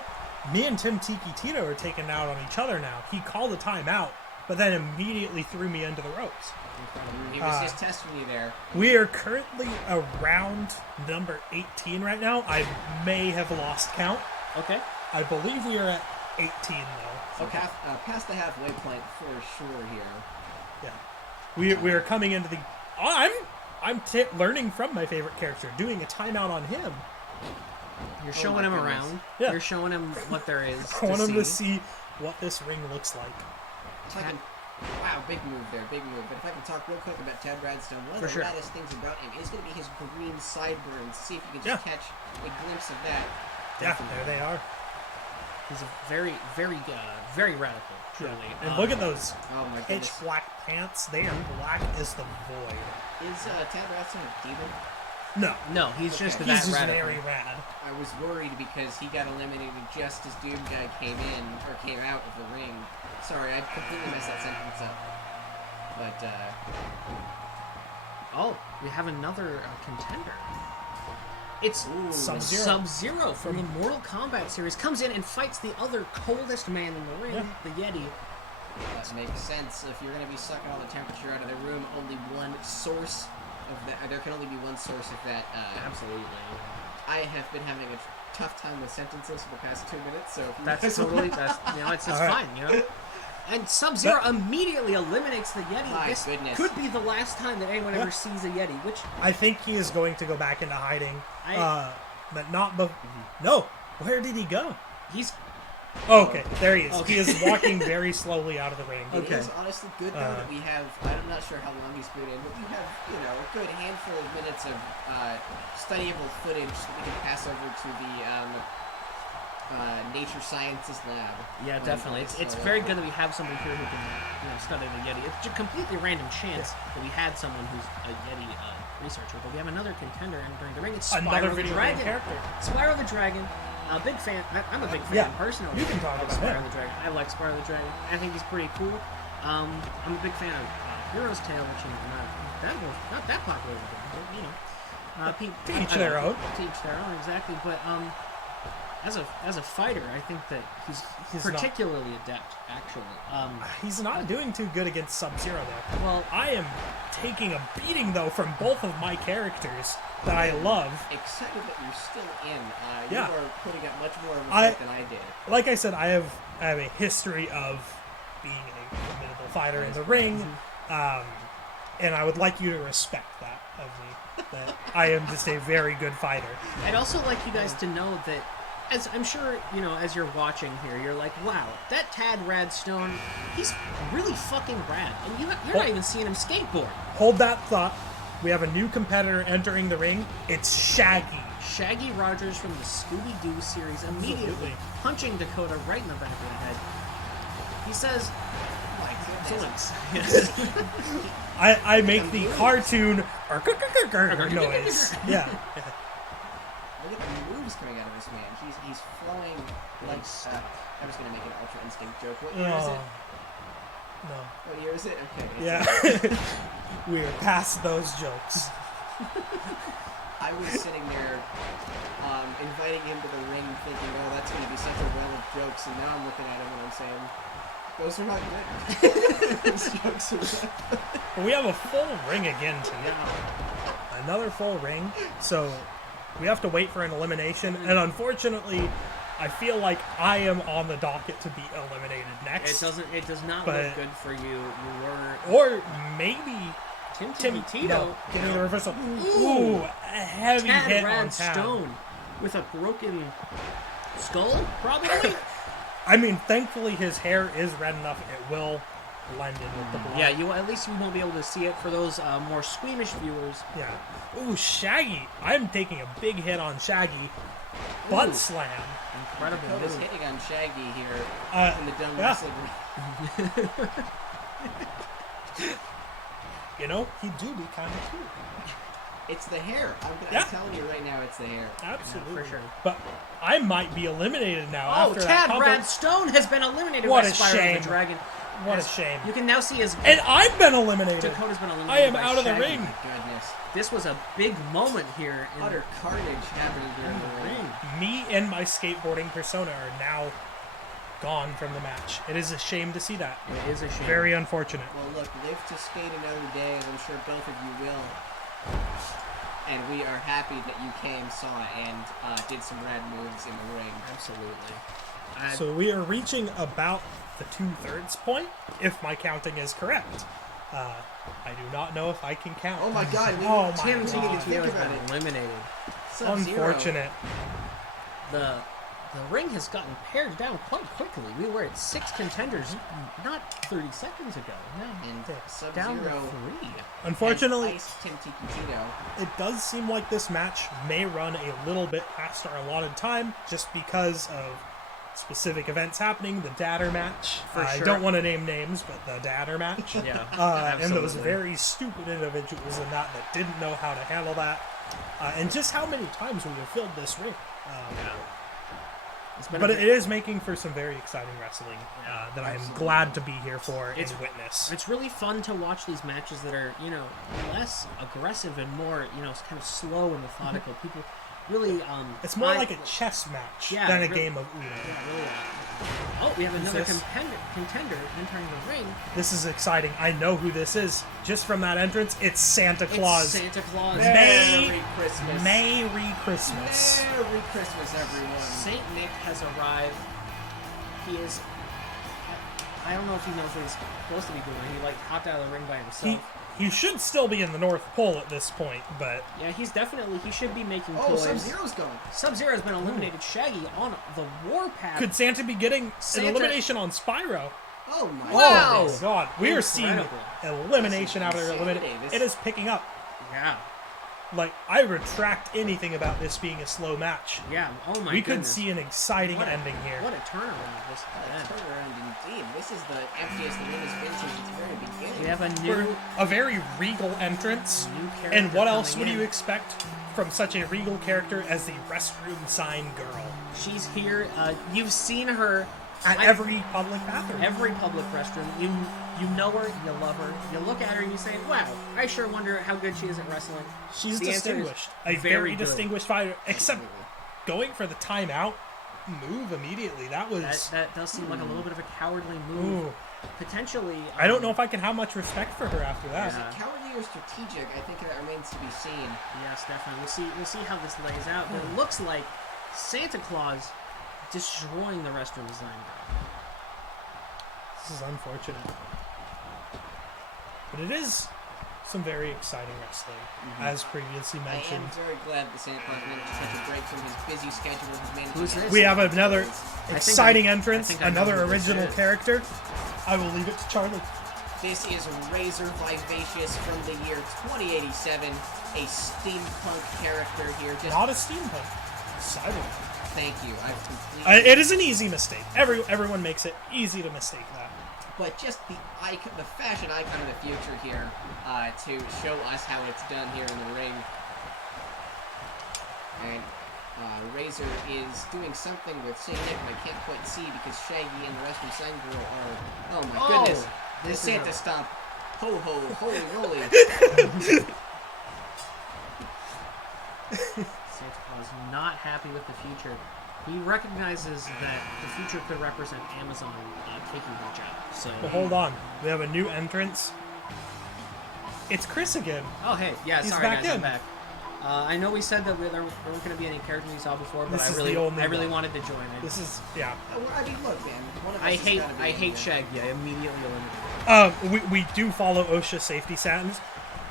Me and Tim Tiki Tito are taking out on each other now. He called a timeout, but then immediately threw me into the ropes. Incredible. He was just testing you there. We are currently around number 18 right now. I may have lost count. Okay. I believe we are at 18 though. So past the halfway point for sure here. Yeah. We are coming into the. I'm learning from my favorite character, doing a timeout on him. You're showing him around. Yeah. You're showing him what there is. I want him to see what this ring looks like. Wow, big move there, big move. But if I can talk real quick about Tad Bradstone, one of the raddest things about him is going to be his green sideburns. See if you can just catch a glimpse of that. Yeah, there they are. He's a very, very, very radical, truly. And look at those Oh my pitch goodness. black pants. They are black as the void. Is Tad Ratson a demon? No, No, he's just Okay. that he's just radical. very rad. I was worried because he got eliminated just as D.U.M.B came in, or came out of the ring. Sorry, I completely messed that sentence up. But, Oh, we have another contender. It's Sub-Zero. Sub-Zero from the Mortal Kombat series. Comes in and fights the other coldest man in the ring, the Yeti. that makes sense. If you're going to be sucking all the temperature out of the room, only one source of that. There can only be one source of that. Absolutely. I have been having a tough time with sentences for the past 2 minutes, so if you That's guys totally, want- that's, you know, it's All right. fine, you know? And Sub-Zero immediately eliminates the Yeti. My This goodness. could be the last time that anyone ever sees a Yeti, which I think he is going to go back into hiding. I- But not No, where did he go? he's... Oh, okay, there he is. Okay. He is walking very slowly out of the ring. It Okay. is honestly good though that we have. I'm not sure how long he's been in, but we have a good handful of minutes of studyable footage that we can pass over to the nature sciences lab. Yeah, definitely. It's very good that we have somebody here who can study the Yeti. It's a completely random chance that we had someone who's a Yeti researcher, but we have another contender entering the ring. It's Spyro Another the video game Dragon. character. Spyro the Dragon. A big fan. I'm a big fan personally. You can talk of about Spyro him. the Dragon. I like Spyro the Dragon. I think he's pretty cool. I'm a big fan of Hero's Tale, which is not that popular, but To each their own. To each their own, exactly. But as a fighter, I think that he's not- particularly adept. Actually, He's not doing too good against Sub-Zero, though. well, I am taking a beating, though, from both of my characters that I love. excited that you're still in. Yeah. You are putting up much more of a I- fight than I did. Like I said, I have a history of being a formidable fighter in the ring, and I would like you to respect that of me. That I am just a very good fighter. I'd also like you guys to know that, as I'm sure, as you're watching here, you're like, wow, that Tad Radstone, he's really fucking rad. And you're not even seeing him skateboard. Hold that thought. We have a new competitor entering the ring. It's Shaggy. Shaggy Rogers from the Scooby-Doo series immediately Absolutely. punching Dakota right in the back of the head. He says, Goodness. I make the cartoon noise. Yeah. Look at the moves coming out of this man. He's flowing like. I was gonna make an Ultra Instinct joke. What year is it? No. What year is it? Okay. Yeah. We're past those jokes. I was sitting there, inviting him to the ring, thinking, "Oh, that's gonna be such a well of jokes," and now I'm looking at him and I'm saying, "Those are not good." Those jokes are not. We have a full ring again tonight. Another full ring. So we have to wait for an elimination, and unfortunately, I feel like I am on the docket to be eliminated next. It does not But- look good for you. You were Or maybe Tim Tito. Tito. Give me the reversal. Ooh, a heavy Tad hit on Tad. Radstone with a broken skull, probably. I mean, thankfully his hair is red enough; it will blend in with the blood. Yeah, at least you won't be able to see it for those more squeamish viewers. Yeah. Ooh, Shaggy. I'm taking a big hit on Shaggy. Butt slam. Incredible Dakota's move. hitting on Shaggy here in the dumb yeah. wrestling. You know, he do be kind of cool. It's the hair. Yeah. I'm telling you right now, it's the hair. Absolutely. for sure. But I might be eliminated now Oh, after that Tad combo. Radstone has been eliminated What by a Spyro shame. the Dragon. What a shame. You can now see his... And I've been eliminated. Dakota's been eliminated I am by out of the Shaggy. ring. My goodness. This was a big moment here. In Utter carnage happening during the ring. Me and my skateboarding persona are now gone from the match. It is a shame to see that. It is a shame. Very unfortunate. Well, look, live to skate another day, as I'm sure both of you will. And we are happy that you came, saw, and did some rad moves in the ring. Absolutely. So we are reaching about the 2/3 point, if my counting is correct. I do not know if I can count. Oh my god, we Oh my Tim, we God. didn't even Tito think has about been it. eliminated. Sub-Zero. Unfortunate. The ring has gotten pared down quite quickly. We were at 6 contenders not 30 seconds ago. No. And Down to Sub-Zero 3. Unfortunately, iced Tim Tito. it does seem like this match may run a little bit past our allotted time just because of specific events happening. The Dadder match. For I sure. don't want to name names, but the Dadder match. Yeah, And those absolutely. very stupid individuals in that didn't know how to handle that. And just how many times we have filled this ring. It's been But a- it is making for some very exciting wrestling that I'm glad to be here for and It's- witness. It's really fun to watch these matches that are, less aggressive and more, kind of slow and methodical. People really, It's more like a chess match Yeah, than a really- game of Uno. Yeah, really. Oh, we have another this? contender entering the ring. This is exciting. I know who this is. Just from that entrance, it's Santa Claus. It's Santa Claus. Merry Christmas. Merry Christmas. Merry Christmas, everyone. Saint Nick has arrived. He is. I don't know if he knows what he's supposed to be doing. He hopped out of the ring by himself. He should still be in the North Pole at this point, but Yeah, he should be making Oh, toys. Sub-Zero's gone. Sub-Zero has been eliminated. Shaggy on the warpath. could Santa be getting Santa- an elimination on Spyro? Oh my Wow. Oh my god. We are seeing Incredible. elimination This is after insanity. elimination. This- It is picking up. Yeah. I retract anything about this being a slow match. Yeah. Oh my We goodness. could see an exciting What a- ending here. What a turnaround this event. Turnaround indeed. This is the emptiest the ring has been since its very beginning. We have a For new a very regal entrance. New character And what else coming would you in. expect from such a regal character as the restroom sign girl? She's here. You've seen her At every public bathroom. every public restroom. You know her, you love her. You look at her and you say, "Wow, I sure wonder how good she is at wrestling." She's The answer is distinguished. A very very good. distinguished fighter. Except going for the timeout move immediately. That was... That does seem like a little bit of a cowardly move. Ooh. Potentially. I don't know if I can have much respect for her after that. Is it cowardly or strategic? I think that remains to be seen. Yes, definitely. We'll see how this lays out. But it looks like Santa Claus destroying the restroom design. This is unfortunate. But it is some very exciting wrestling, as previously I am mentioned. very glad that Santa Claus managed to take a break from his busy schedule. He's managed Who's to this? We have another I exciting entrance, think I know another who this original is. character. I will leave it to Charlie. This is Razor Vivacious from the year 2087, a steampunk character here. Just Not a steampunk. Cyberpunk. thank you. I've completely. It is an easy mistake. Everyone makes it easy to mistake that. But just the icon, the fashion icon of the future here, to show us how it's done here in the ring. And Razor is doing something with Saint Nick, and I can't quite see because Shaggy and the rest of the Sign Girl are. Oh my goodness! The this is Santa a- stomp. Ho ho, holy roly. Santa Claus not happy with the future. He recognizes that the future could represent Amazon taking their job. So. But hold on. We have a new entrance. It's Chris again. Oh hey, yeah. He's Sorry back guys, I'm in. back. I know we said that there weren't going to be any characters we saw before, but This I is the really only really one. wanted to join it. This is, yeah. Well, I mean, look, man. One of us I has hate gotta be in here. Shaggy. I immediately eliminated. We do follow OSHA safety statins.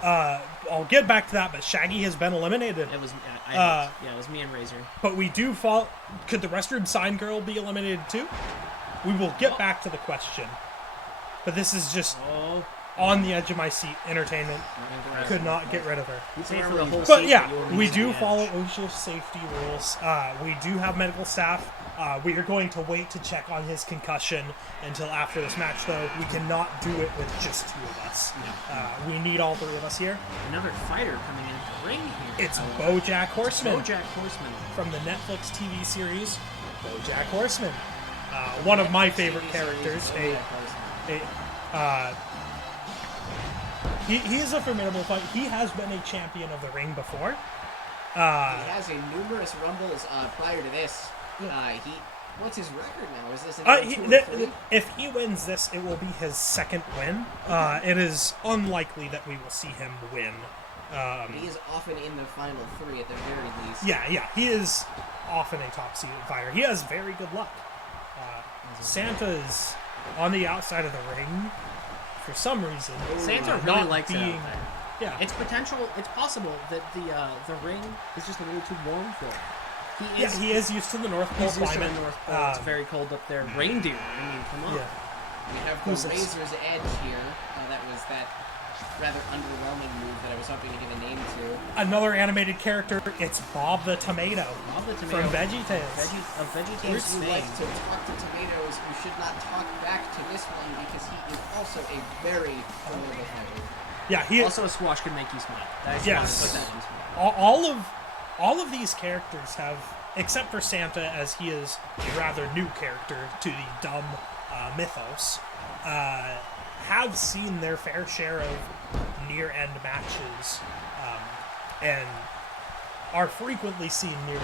I'll get back to that, but Shaggy has been eliminated. It was it was me and Razor. But we do follow... Could the restroom sign girl be eliminated too? We will get back to the question. But this is just Oh, on the edge of my seat entertainment. Could not get rid of her. you paid for the whole But seat, yeah, you were we leaving do the follow edge. OSHA safety rules. We do have medical staff. We are going to wait to check on his concussion until after this match, though. We cannot do it with just two of us. We need all three of us here. Another fighter coming into the ring here. It's BoJack Horseman BoJack Horseman. from the Netflix TV series BoJack Horseman. One of my favorite characters. He is a formidable fight. He has been a champion of the ring before. He has a numerous rumbles prior to this. What's his record now? Is this another 2 or 3? If he wins this, it will be his second win. It is unlikely that we will see him win. He is often in the final 3 at the very least. Yeah, he is often a top-seeded fighter. He has very good luck. Santa's on the outside of the ring for some reason. Santa really not likes it being, out there. Yeah, It's possible that the ring is just a little too warm for him. he is used to the North Pole He's used to climate. the North Pole. It's very cold up there. Reindeer. I mean, come on. Yeah. We have the Razor's Edge here. That was that rather underwhelming move that I was hoping to give a name to. Another animated character, it's Bob the Tomato. Bob the Tomato. From VeggieTales. VeggieTales If you like to talk to tomatoes, you should not talk back to this one because he is also a very formidable fighter. Yeah, he also a squash can make you smile. I just yes. want to put that in All of these characters have, except for Santa, as he is a rather new character to the D.U.M.B mythos, have seen their fair share of near-end matches, and are frequently seen near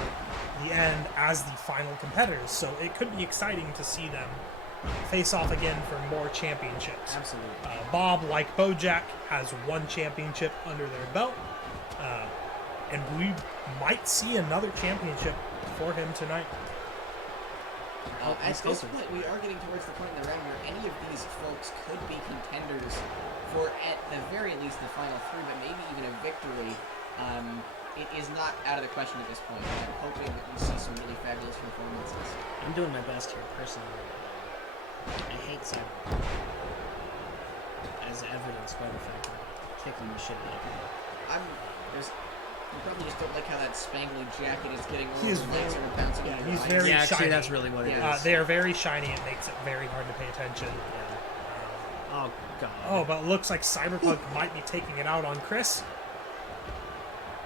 the end as the final competitors. So it could be exciting to see them face off again for more championships. Absolutely. Bob, like Bojack, has one championship under their belt, and we might see another championship for him tonight. At this point, we are getting towards the point in the round where any of these folks could be contenders for, at the very least, the final three, but maybe even a victory. It is not out of the question at this point. I'm hoping that we see some really fabulous performances. I'm doing my best here, personally. I hate Cyber. As evidenced by the fact that I'm kicking the shit out of him. You probably just don't like how that spangly jacket is getting all his legs are bouncing on your he's eyes. very Yeah, shiny. actually, that's really what it is. They are very shiny. It makes it very hard to pay attention. Oh, God. Oh, but it looks like Cyberpunk might be taking it out on Chris.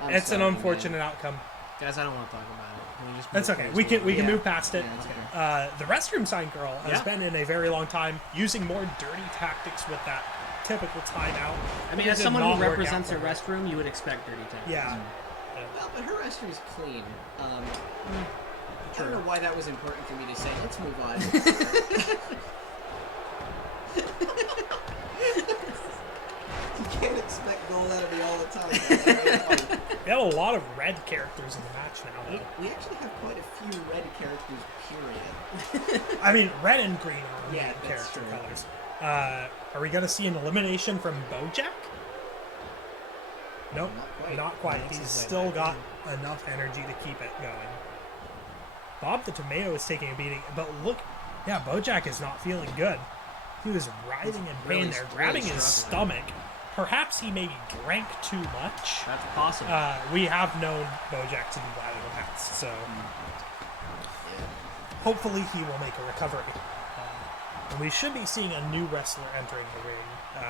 It's an sorry, unfortunate outcome. Guys, I don't want to talk about it. Can we just That's move okay. forward? We can move past it. Yeah, The restroom sign girl has Yeah. been in a very long time, using more dirty tactics with that typical timeout. I mean, It as did someone not who work represents a out for her. restroom, you would expect dirty tactics. Yeah. Well, but her restroom is clean. I don't know why that was important for me to say. Let's move on. You can't expect gold out of me all the time. That's really funny. We have a lot of red characters in the match now, though. We actually have quite a few red characters, period. I mean, red and green are Yeah, red that's character true. colors. Are we going to see an elimination from Bojack? Nope, not quite. He's still got enough energy to keep it going. Bob the Tomato is taking a beating, but look, yeah, Bojack is not feeling good. He was writhing in pain there, grabbing his stomach. Perhaps he maybe drank too much. That's possible. We have known Bojack to do that in the past, so hopefully he will make a recovery. And we should be seeing a new wrestler entering the ring.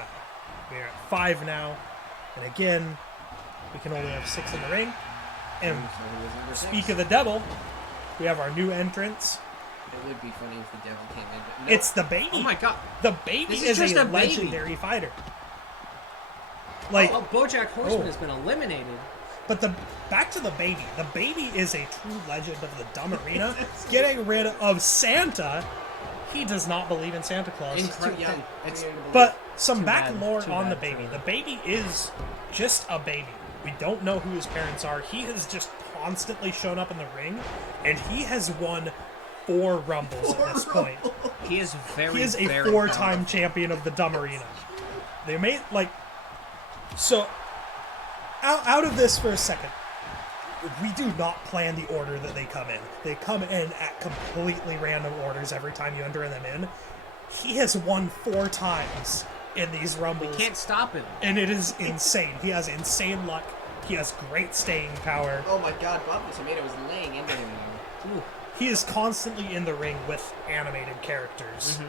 We're at 5 now, and again, we can only have 6 in the ring. And speak of the devil, we have our new entrance. It would be funny if the devil came in, but no. It's the baby. Oh my God. The baby This is just a a baby. legendary fighter. Like, BoJack Horseman has been eliminated. But back to the baby. The baby is a true legend of the dumb arena. Getting rid of Santa. He does not believe in Santa Claus. He's too young. But some back bad. lore Too on the bad baby. for The baby is just a baby. We don't know who his parents are. He has just constantly shown up in the ring, and he has won 4 Rumbles at this point. He is He is a 4-time champion of the dumb arena. They made, like... So, out of this for a second, we do not plan the order that they come in. They come in at completely random orders every time you enter them in. He has won 4 times in these Rumbles. We can't stop him. And it is insane. He has insane luck. He has great staying power. Oh my God, Bob the Tomato is laying into him. Ooh. He is constantly in the ring with animated characters,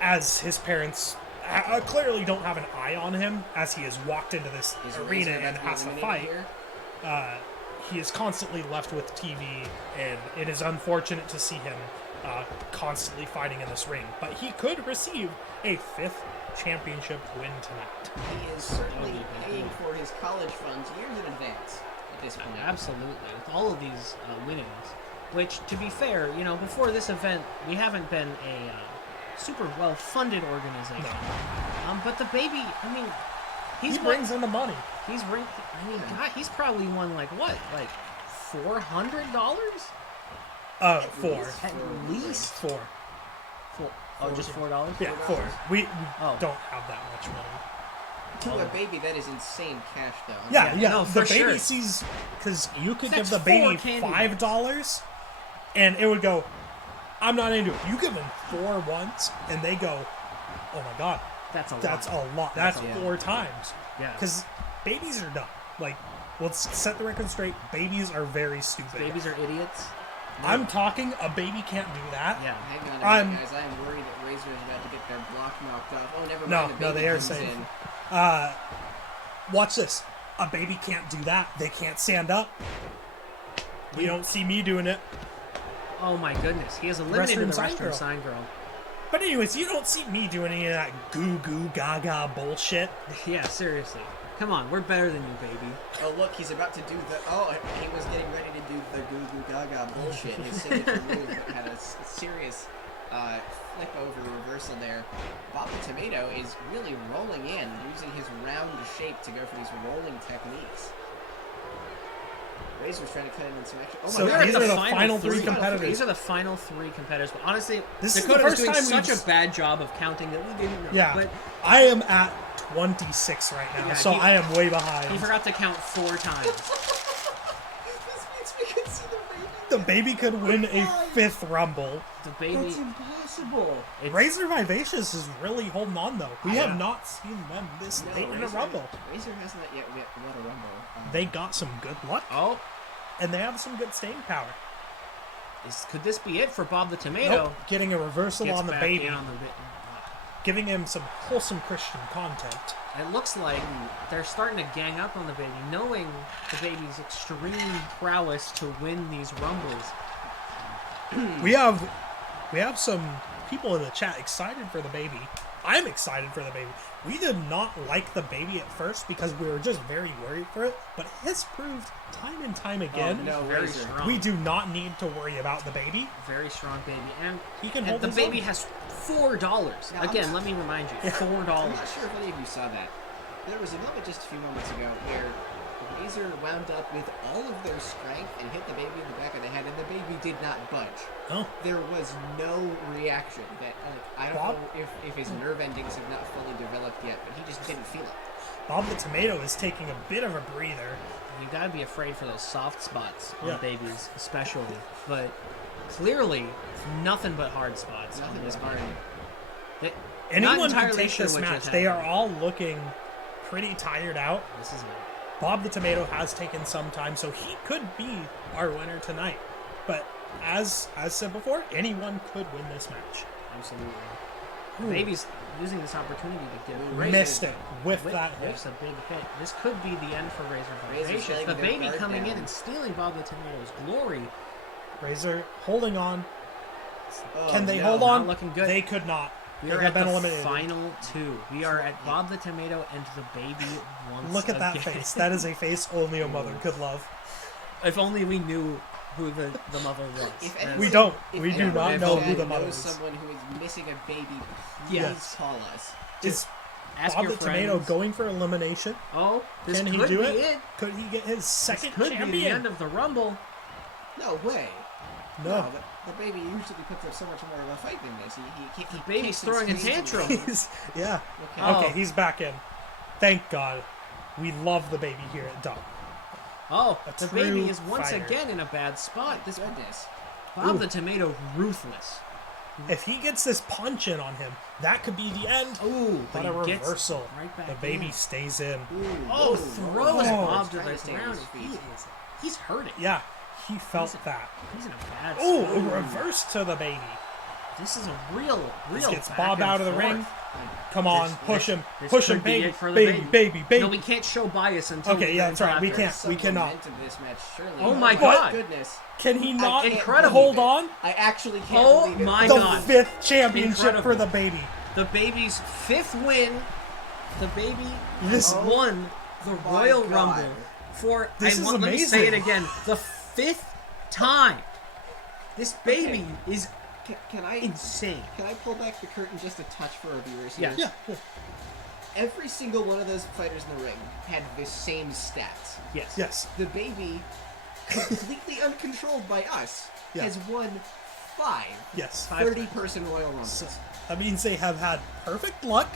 as his parents clearly don't have an eye on him as he has walked into this arena and has to fight. He is constantly left with TV, and it is unfortunate to see him constantly fighting in this ring. But he could receive a 5th championship win tonight. He is certainly paying for his college funds years in advance at this point. Absolutely. With all of these winnings. Which, to be fair, you know, before this event, we haven't been a super well-funded organization. No. But the baby, I mean, He brings in the money. God, he's probably won like what, like $400? 4. At least 4. Oh, just $4? Yeah, 4. We Oh. don't have that much money. To a baby, that is insane cash, though. Yeah. no, the for baby sure. sees, because you could That's give the 4 baby candy $5, and it would go I'm not into it. You give them 4 once, and they go, oh my god, That's a that's lot. a lot. That's a lot. 4 times. Yeah. Because babies are dumb. Like, let's set the record straight. Babies are very stupid. Babies are idiots. I'm talking, a baby can't do that. Yeah. Hang on a I'm- minute, guys. I am worried that Razor is about to get their block knocked off. Oh, never No, mind. no, the baby they are comes safe. in. Watch this. A baby can't do that. They can't stand up. You don't see me doing it. Oh my goodness. He has eliminated the Restroom restroom sign sign girl. But anyways, you don't see me doing any of that goo goo gaga bullshit. Yeah, seriously. Come on, we're better than you, baby. Oh, look, he's about to do the... Oh, he was getting ready to do the goo goo gaga bullshit. His signature move had a serious flip over reversal there. Bob the Tomato is really rolling in, using his round shape to go for these rolling techniques. Razor's trying to cut in some extra... Oh my So god, these are the final 3 competitors. These are the final 3 competitors. But honestly, This is the Dakota was first doing time such we've- a bad job of counting that we didn't know. Yeah, But I am at 26 right now, Yeah, so he- I am way behind. he forgot to count 4 times. This means we can see the baby. The baby could win a 5th Rumble. The baby. That's impossible. Razor Vivacious is really holding on, though. We Yeah. have not seen them this No, late in a Razor- Rumble. Razor has not yet won a Rumble. They got some good luck, Oh, and they have some good staying power. could this be it for Bob the Tomato? Nope, getting a reversal Gets on the back baby, in on the giving him some wholesome Christian content. It looks like they're starting to gang up on the baby, knowing the baby's extreme prowess to win these rumbles. We have some people in the chat excited for the baby. I'm excited for the baby. We did not like the baby at first because we were just very worried for it, but it has proved time and time again Oh, no, Very Razor. strong. we do not need to worry about the baby. Very strong baby, and He can and hold the his baby own. has $4. Now, I'm Again, not- let me remind you, I'm $4. not sure if any of you saw that. There was a moment just a few moments ago where Razor wound up with all of their strength and hit the baby in the back of the head, and the baby did not budge. Oh, There was no reaction. That I don't Bob? know if his nerve endings have not fully developed yet, but he just didn't feel it. Bob the Tomato is taking a bit of a breather. You gotta be afraid for those soft spots on Yeah. babies, especially. But clearly, nothing but hard spots on Nothing this but hard. baby. Not Anyone can entirely take sure this what match. just They are happened. all looking pretty tired out. This is it. Bob the Tomato has taken some time, so he could be our winner tonight. But as said before, anyone could win this match. Absolutely. Ooh. Baby's using this opportunity to give Razor Missed it with that hit. Whiffs a big hit. This could be the end for Razor Razor's Vivacious. letting The their baby guard coming in down. and stealing Bob the Tomato's glory. Razor holding on. Oh, Can they no. hold on? Not looking good. They could not. We They are have at been the eliminated. final 2. We are at Bob the Tomato and the baby once Look at that again. face. That is a face only a mother could love. If only we knew who the mother was. If That's- anyone- We don't. if We do anyone not in know chat who the mother knows is. someone who is missing a baby, please Yes. call us. Is Ask Bob your the Tomato friends. going for elimination? Oh, this Can he could do be it? Could he get his This second could be the champion? end of the Rumble. No way. No. The baby usually puts up so much more of a fight than this. He baby's kicks and throwing a screams and tantrum. runs. Yeah. Okay. Oh. Okay, he's back in. Thank God. We love the baby here at Dumb. Oh, A the true baby is once fighter. again in a bad spot. This Goodness. Bob Ooh. the Tomato ruthless. If he gets this punch in on him, that could be the end. Ooh, But but a he gets reversal. right back The baby in. stays in. Ooh, Oh, whoa, throws whoa. Bob to Trying the to stay on ground. his feet. He's hurting. Yeah, he felt He's- that. He's in a bad Oh, spot. a reverse to the baby. This is a real This gets back Bob and out of the forth. ring. Come on, push him. This Push him, could be baby. it for the Baby, baby, baby. No, we can't show bias until Okay, yeah, that's right. We after. can't. Some We cannot. momentum to this match, surely. Oh my What? God. Goodness. Can he not can't Incredible. hold believe it. on? I actually can't Oh believe it. my The God. 5th championship for Incredible. the baby. The baby's 5th win. The baby This- has won the my Royal God. Rumble for, This is let me say it amazing. again, the 5th time. This baby is Can I insane. can I pull back the curtain just a touch for our viewers Yeah. here? Yeah. Every single one of those fighters in the ring had the same stats. Yes. Yes. The baby, completely uncontrolled by us, Yeah. has won 5 Yes. 30-person Royal Rumbles. So, that means they have had perfect luck.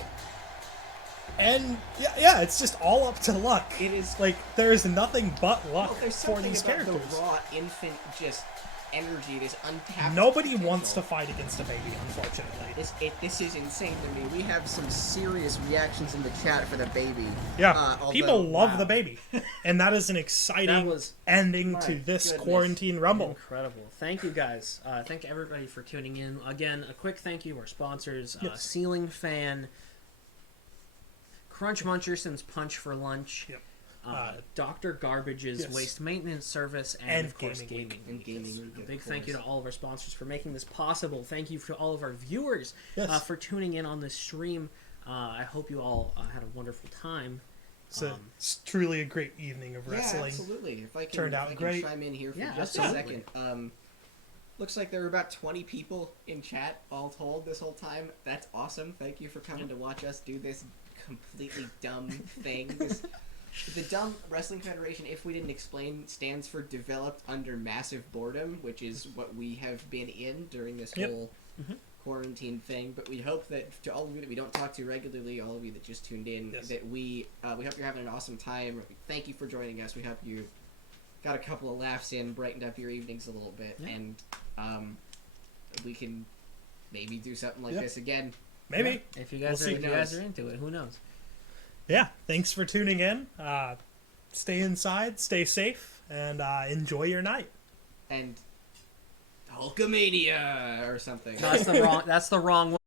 And yeah, it's just all up to luck. It is Like there is nothing but luck Well, there's for something these about characters. the raw infant just energy, this untapped Nobody potential. wants to fight against a baby, unfortunately. This is insane to me. We have some serious reactions in the chat for the baby. Yeah, people love wow. the baby, and that is an exciting was- ending my to this goodness. quarantine rumble. Incredible. Thank you guys. Thank everybody for tuning in. Again, a quick thank you to our sponsors, Yes. Ceiling Fan, Crunch Muncherson's Punch for Lunch, Yep. Dr. Garbage's Yes. Waste Maintenance Service, and of course Gaming Week. And Gaming Week, A of big thank you to course. all of our sponsors for making this possible. Thank you to all of our viewers Yes. for tuning in on this stream. I hope you all had a wonderful time. It's truly a great evening of Yeah, wrestling. absolutely. If I can, Turned out if I can great. chime in here for Yeah, just absolutely. a second. Looks like there were about 20 people in chat all told this whole time. That's awesome. Thank you for coming to watch us do this completely dumb thing. The Dumb Wrestling Federation, if we didn't explain, stands for Developed Under Massive Boredom, which is what we have been in during this Yep. whole quarantine thing. But we hope that to all of you that we don't talk to regularly, all of you that just tuned in, Yes. that we hope you're having an awesome time. Thank you for joining us. We hope you got a couple of laughs in, brightened up your evenings a little bit, Yeah. and we can maybe do something like Yep. this again. Maybe. If you guys, We'll see. if you guys are into it, who knows? Yeah, thanks for tuning in. Stay inside, stay safe, and enjoy your night. And Hulkamania or something. No, that's the wrong one.